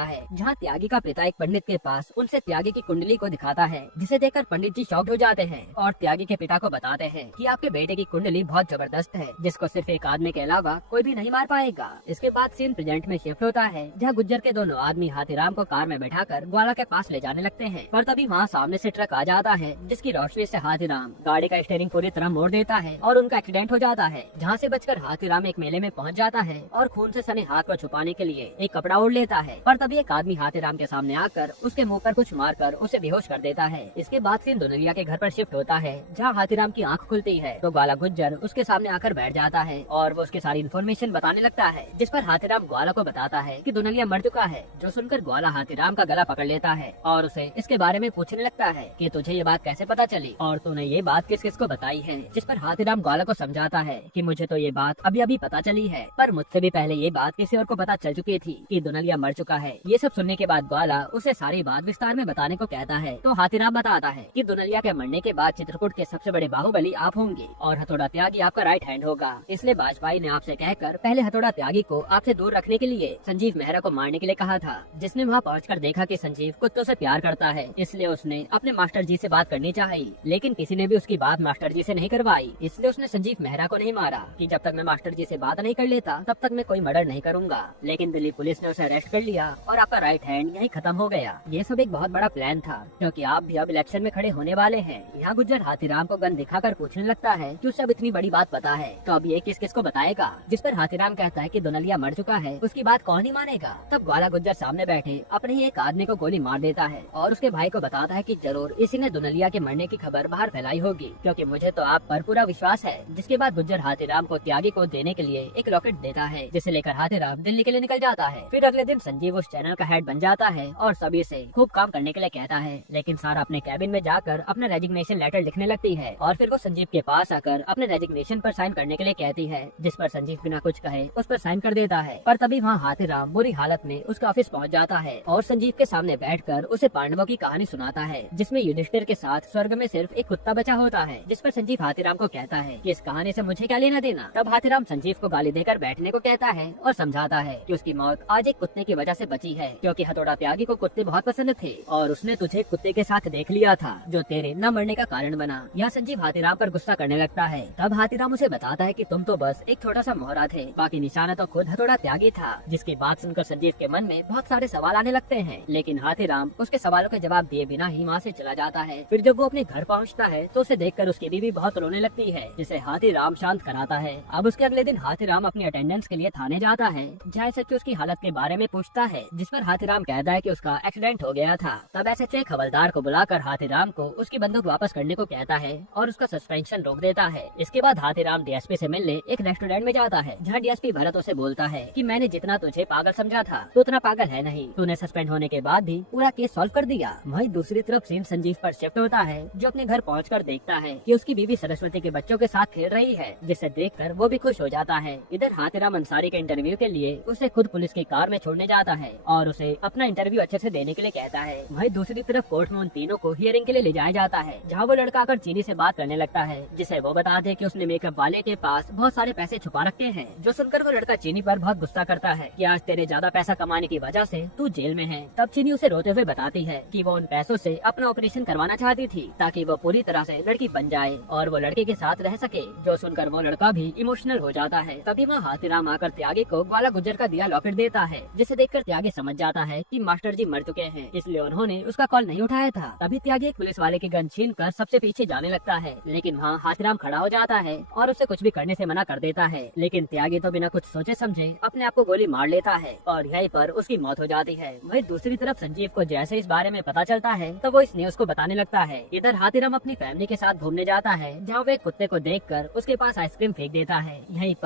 है, जहाँ त्यागी का पिता एक पंडित के पास उनसे त्यागी की कुंडली को दिखाता है, जिसे देखकर पंडित जी शॉक्ड हो जाते हैं और त्यागी के पिता को बताते हैं कि आपके बेटे की कुंडली बहुत जबरदस्त है, जिसको सिर्फ एक आदमी के अलावा कोई भी नहीं मार पाएगा। इसके बाद सीन प्रेजेंट में शिफ्ट होता है, जहाँ गुज्जर के दोनों आदमी हाथीराम को कार में बैठाकर ग्वाला के पास ले जाने लगते हैं। पर तभी वहाँ सामने से ट्रक आ जाता है, जिसकी रोशनी से हाथीराम गाड़ी का स्टीयरिंग पूरी तरह मोड़ देता है और उनका एक्सीडेंट हो जाता है, जहाँ से बचकर हाथीराम एक मेले में पहुँच जाता है और खून से सने हाथ को छुपाने के लिए एक कपड़ा ओढ़ लेता है। पर तभी एक आदमी हाथीराम के सामने आकर उसके मुंह पर कुछ मारकर उसे बेहोश कर देता है। इसके बाद सीन दुनलिया के घर पर शिफ्ट होता है, जहाँ हाथीराम की आंख खुलती है तो ग्वाला गुज्जर उसके सामने आकर बैठ जाता है और वो उसके सारी इन्फॉर्मेशन बताने लगता है, जिस पर हाथीराम ग्वाला को बताता है कि दुनलिया मर चुका है। जो सुनकर ग्वाला हाथीराम का गला पकड़ लेता है और उसे इसके बारे में पूछने लगता है कि तुझे ये बात कैसे पता चली और तूने ये बात किस किस को बताई है। जिस पर हाथीराम ग्वाला को समझाता है कि मुझे तो ये बात अभी अभी पता चली है, पर मुझसे भी पहले ये बात किसी और को पता चल चुकी थी कि दुनलिया मर चुका है। ये सब सुनने के बाद ग्वाला उसे सारी बात विस्तार में बताने को कहता है, तो हाथीराम बताता है कि दुनलिया के मरने के बाद चित्रकूट के सबसे बड़े बाहुबली आप होंगे और हथौड़ा त्यागी आपका राइट हैंड होगा। इसलिए वाजपेयी ने आपसे कहकर पहले हथौड़ा त्यागी को आपसे दूर रखने के लिए संजीव मेहरा को मारने के लिए कहा था, जिसने वहाँ पहुँचकर देखा कि संजीव कुत्तों से प्यार करता है, इसलिए उसने अपने मास्टर जी से बात करनी चाहिए, लेकिन किसी ने भी उसकी बात मास्टर जी से नहीं करवाई। इसलिए उसने संजीव मेहरा को नहीं मारा कि जब तक मैं मास्टर जी से बात नहीं कर लेता तब तक मैं कोई मर्डर नहीं करूंगा। लेकिन दिल्ली पुलिस ने उसे अरेस्ट कर लिया और आपका राइट हैंड यही खत्म हो गया। ये सब एक बहुत बड़ा प्लान था, क्योंकि आप भी अब इलेक्शन में खड़े होने वाले हैं। यहाँ गुज्जर हाथीराम को गन दिखाकर पूछने लगता है कि उसे अब इतनी बड़ी बात पता है, तो अब ये किस किस को बताएगा। जिस पर हाथीराम कहता है कि दुनलिया मर चुका है, उसकी बात कौन ही मानेगा। तब ग्वाला गुज्जर सामने बैठे अपने ही एक आदमी को गोली मार देता है और उसके भाई को बताता है कि जरूर इसी ने दुनलिया के मरने की खबर बाहर फैलाई होगी, क्योंकि मुझे तो आप पर पूरा विश्वास है। जिसके बाद गुज्जर हाथीराम को त्यागी को देने के लिए एक रॉकेट देता है, जिसे लेकर हाथीराम दिल्ली के लिए निकल जाता है। फिर अगले दिन संजीव उस चैनल का हेड बन जाता है और सभी से खूब काम करने के लिए कहता है, लेकिन सारा अपने कैबिन में जाकर अपना रेजिग्नेशन लेटर लिखने लगती है और फिर वो संजीव के पास आकर अपने रेजिग्नेशन पर साइन करने के लिए कहती है, जिस पर संजीव बिना कुछ कहे उस पर साइन कर देता है। पर तभी वहाँ हाथीराम बुरी हालत में उसका ऑफिस पहुँच जाता है और संजीव के सामने बैठकर उसे पांडवों की कहानी सुनाता है, जिसमें युधिष्ठिर के साथ स्वर्ग में सिर्फ एक कुत्ता बचा होता है। जिस पर संजीव हाथीराम को कहता है कि इस कहानी से मुझे क्या लेना देना। तब हाथीराम संजीव को गाली देकर बैठने को कहता है और समझाता है कि उसकी मौत आज एक कुत्ते की वजह से बची है, क्योंकि हथौड़ा त्यागी को कुत्ते बहुत पसंद थे और उसने तुझे कुत्ते के साथ देख लिया था, जो तेरे न मरने का कारण बना। यह संजीव हाथीराम पर गुस्सा करने लगता है। तब हाथीराम उसे बताता है कि तुम तो बस एक छोटा सा मोहरा थे, बाकी निशाना तो खुद हथौड़ा त्यागी था। जिसकी बात सुनकर संजीव के मन में बहुत सारे सवाल आने लगते हैं, लेकिन हाथीराम उसके सवालों के जवाब दिए बिना ही वहाँ से चला जाता है। फिर जब वो अपने घर पहुँचता है तो उसे देखकर उसकी बीवी बहुत रोने लगती है, जिसे हाथीराम शांत कराता है। अब उसके अगले दिन हाथीराम अपनी अटेंडेंस के लिए थाने जाता है, जहाँ एसएचओ उसकी हालत के बारे में पूछता है, जिस पर हाथीराम कहता है कि उसका एक्सीडेंट हो गया था। तब एसएचओ एक हवलदार को बुलाकर हाथीराम को उसकी बंदूक वापस करने छोड़ने को कहता है और उसका सस्पेंशन रोक देता है। इसके बाद हाथीराम डीएसपी से मिलने एक रेस्टोरेंट में जाता है, जहाँ डीएसपी भरत उसे बोलता है कि मैंने जितना तुझे पागल समझा था तो उतना पागल है नहीं, तूने सस्पेंड होने के बाद भी पूरा केस सॉल्व कर दिया। वहीं दूसरी तरफ सीन संजीव पर शिफ्ट होता है, जो अपने घर पहुंचकर देखता है कि उसकी बीवी सरस्वती के बच्चों के साथ खेल रही है, जिसे देखकर वो भी खुश हो जाता है। इधर हाथीराम अंसारी के इंटरव्यू के लिए उसे खुद पुलिस की कार में छोड़ने जाता है और उसे अपना इंटरव्यू अच्छे से देने के लिए कहता है। वहीं दूसरी तरफ कोर्ट में उन तीनों को हियरिंग के लिए ले जाया जाता है, जहाँ वो लड़का आकर चीनी से बात करने लगता है, जिसे वो बता दे कि उसने मेकअप वाले के पास बहुत सारे पैसे छुपा रखे हैं। जो सुनकर वो लड़का चीनी पर बहुत गुस्सा करता है कि आज तेरे ज्यादा पैसा कमाने की वजह से तू जेल में है। तब चीनी उसे रोते हुए बताती है कि वो उन पैसों से अपना ऑपरेशन करवाना चाहती थी, ताकि वो पूरी तरह से लड़की बन जाए और वो लड़के के साथ रह सके। जो सुनकर वो लड़का भी इमोशनल हो जाता है। तभी वहाँ हाथीराम आकर त्यागी को ग्वाला गुज्जर का दिया लॉकेट देता है, जिसे देखकर त्यागी समझ जाता है कि मास्टर जी मर चुके हैं, इसलिए उन्होंने उसका कॉल नहीं उठाया था। तभी त्यागी एक पुलिस वाले की गन छीन कर सबसे पीछे जाने लगता है, लेकिन वहाँ हाथीराम खड़ा हो जाता है और उसे कुछ भी करने से मना कर देता है। लेकिन त्यागी तो बिना कुछ सोचे समझे अपने आप को गोली मार लेता है और यहीं पर उसकी मौत हो जाती है। वहीं दूसरी तरफ संजीव को जैसे इस बारे में पता चलता है तो वो इस न्यूज़ को बताने लगता है। इधर हाथीराम अपनी फैमिली के साथ घूमने जाता है, जहाँ वो एक कुत्ते को देखकर उसके पास आइसक्रीम फेंक देता है। यहीं पर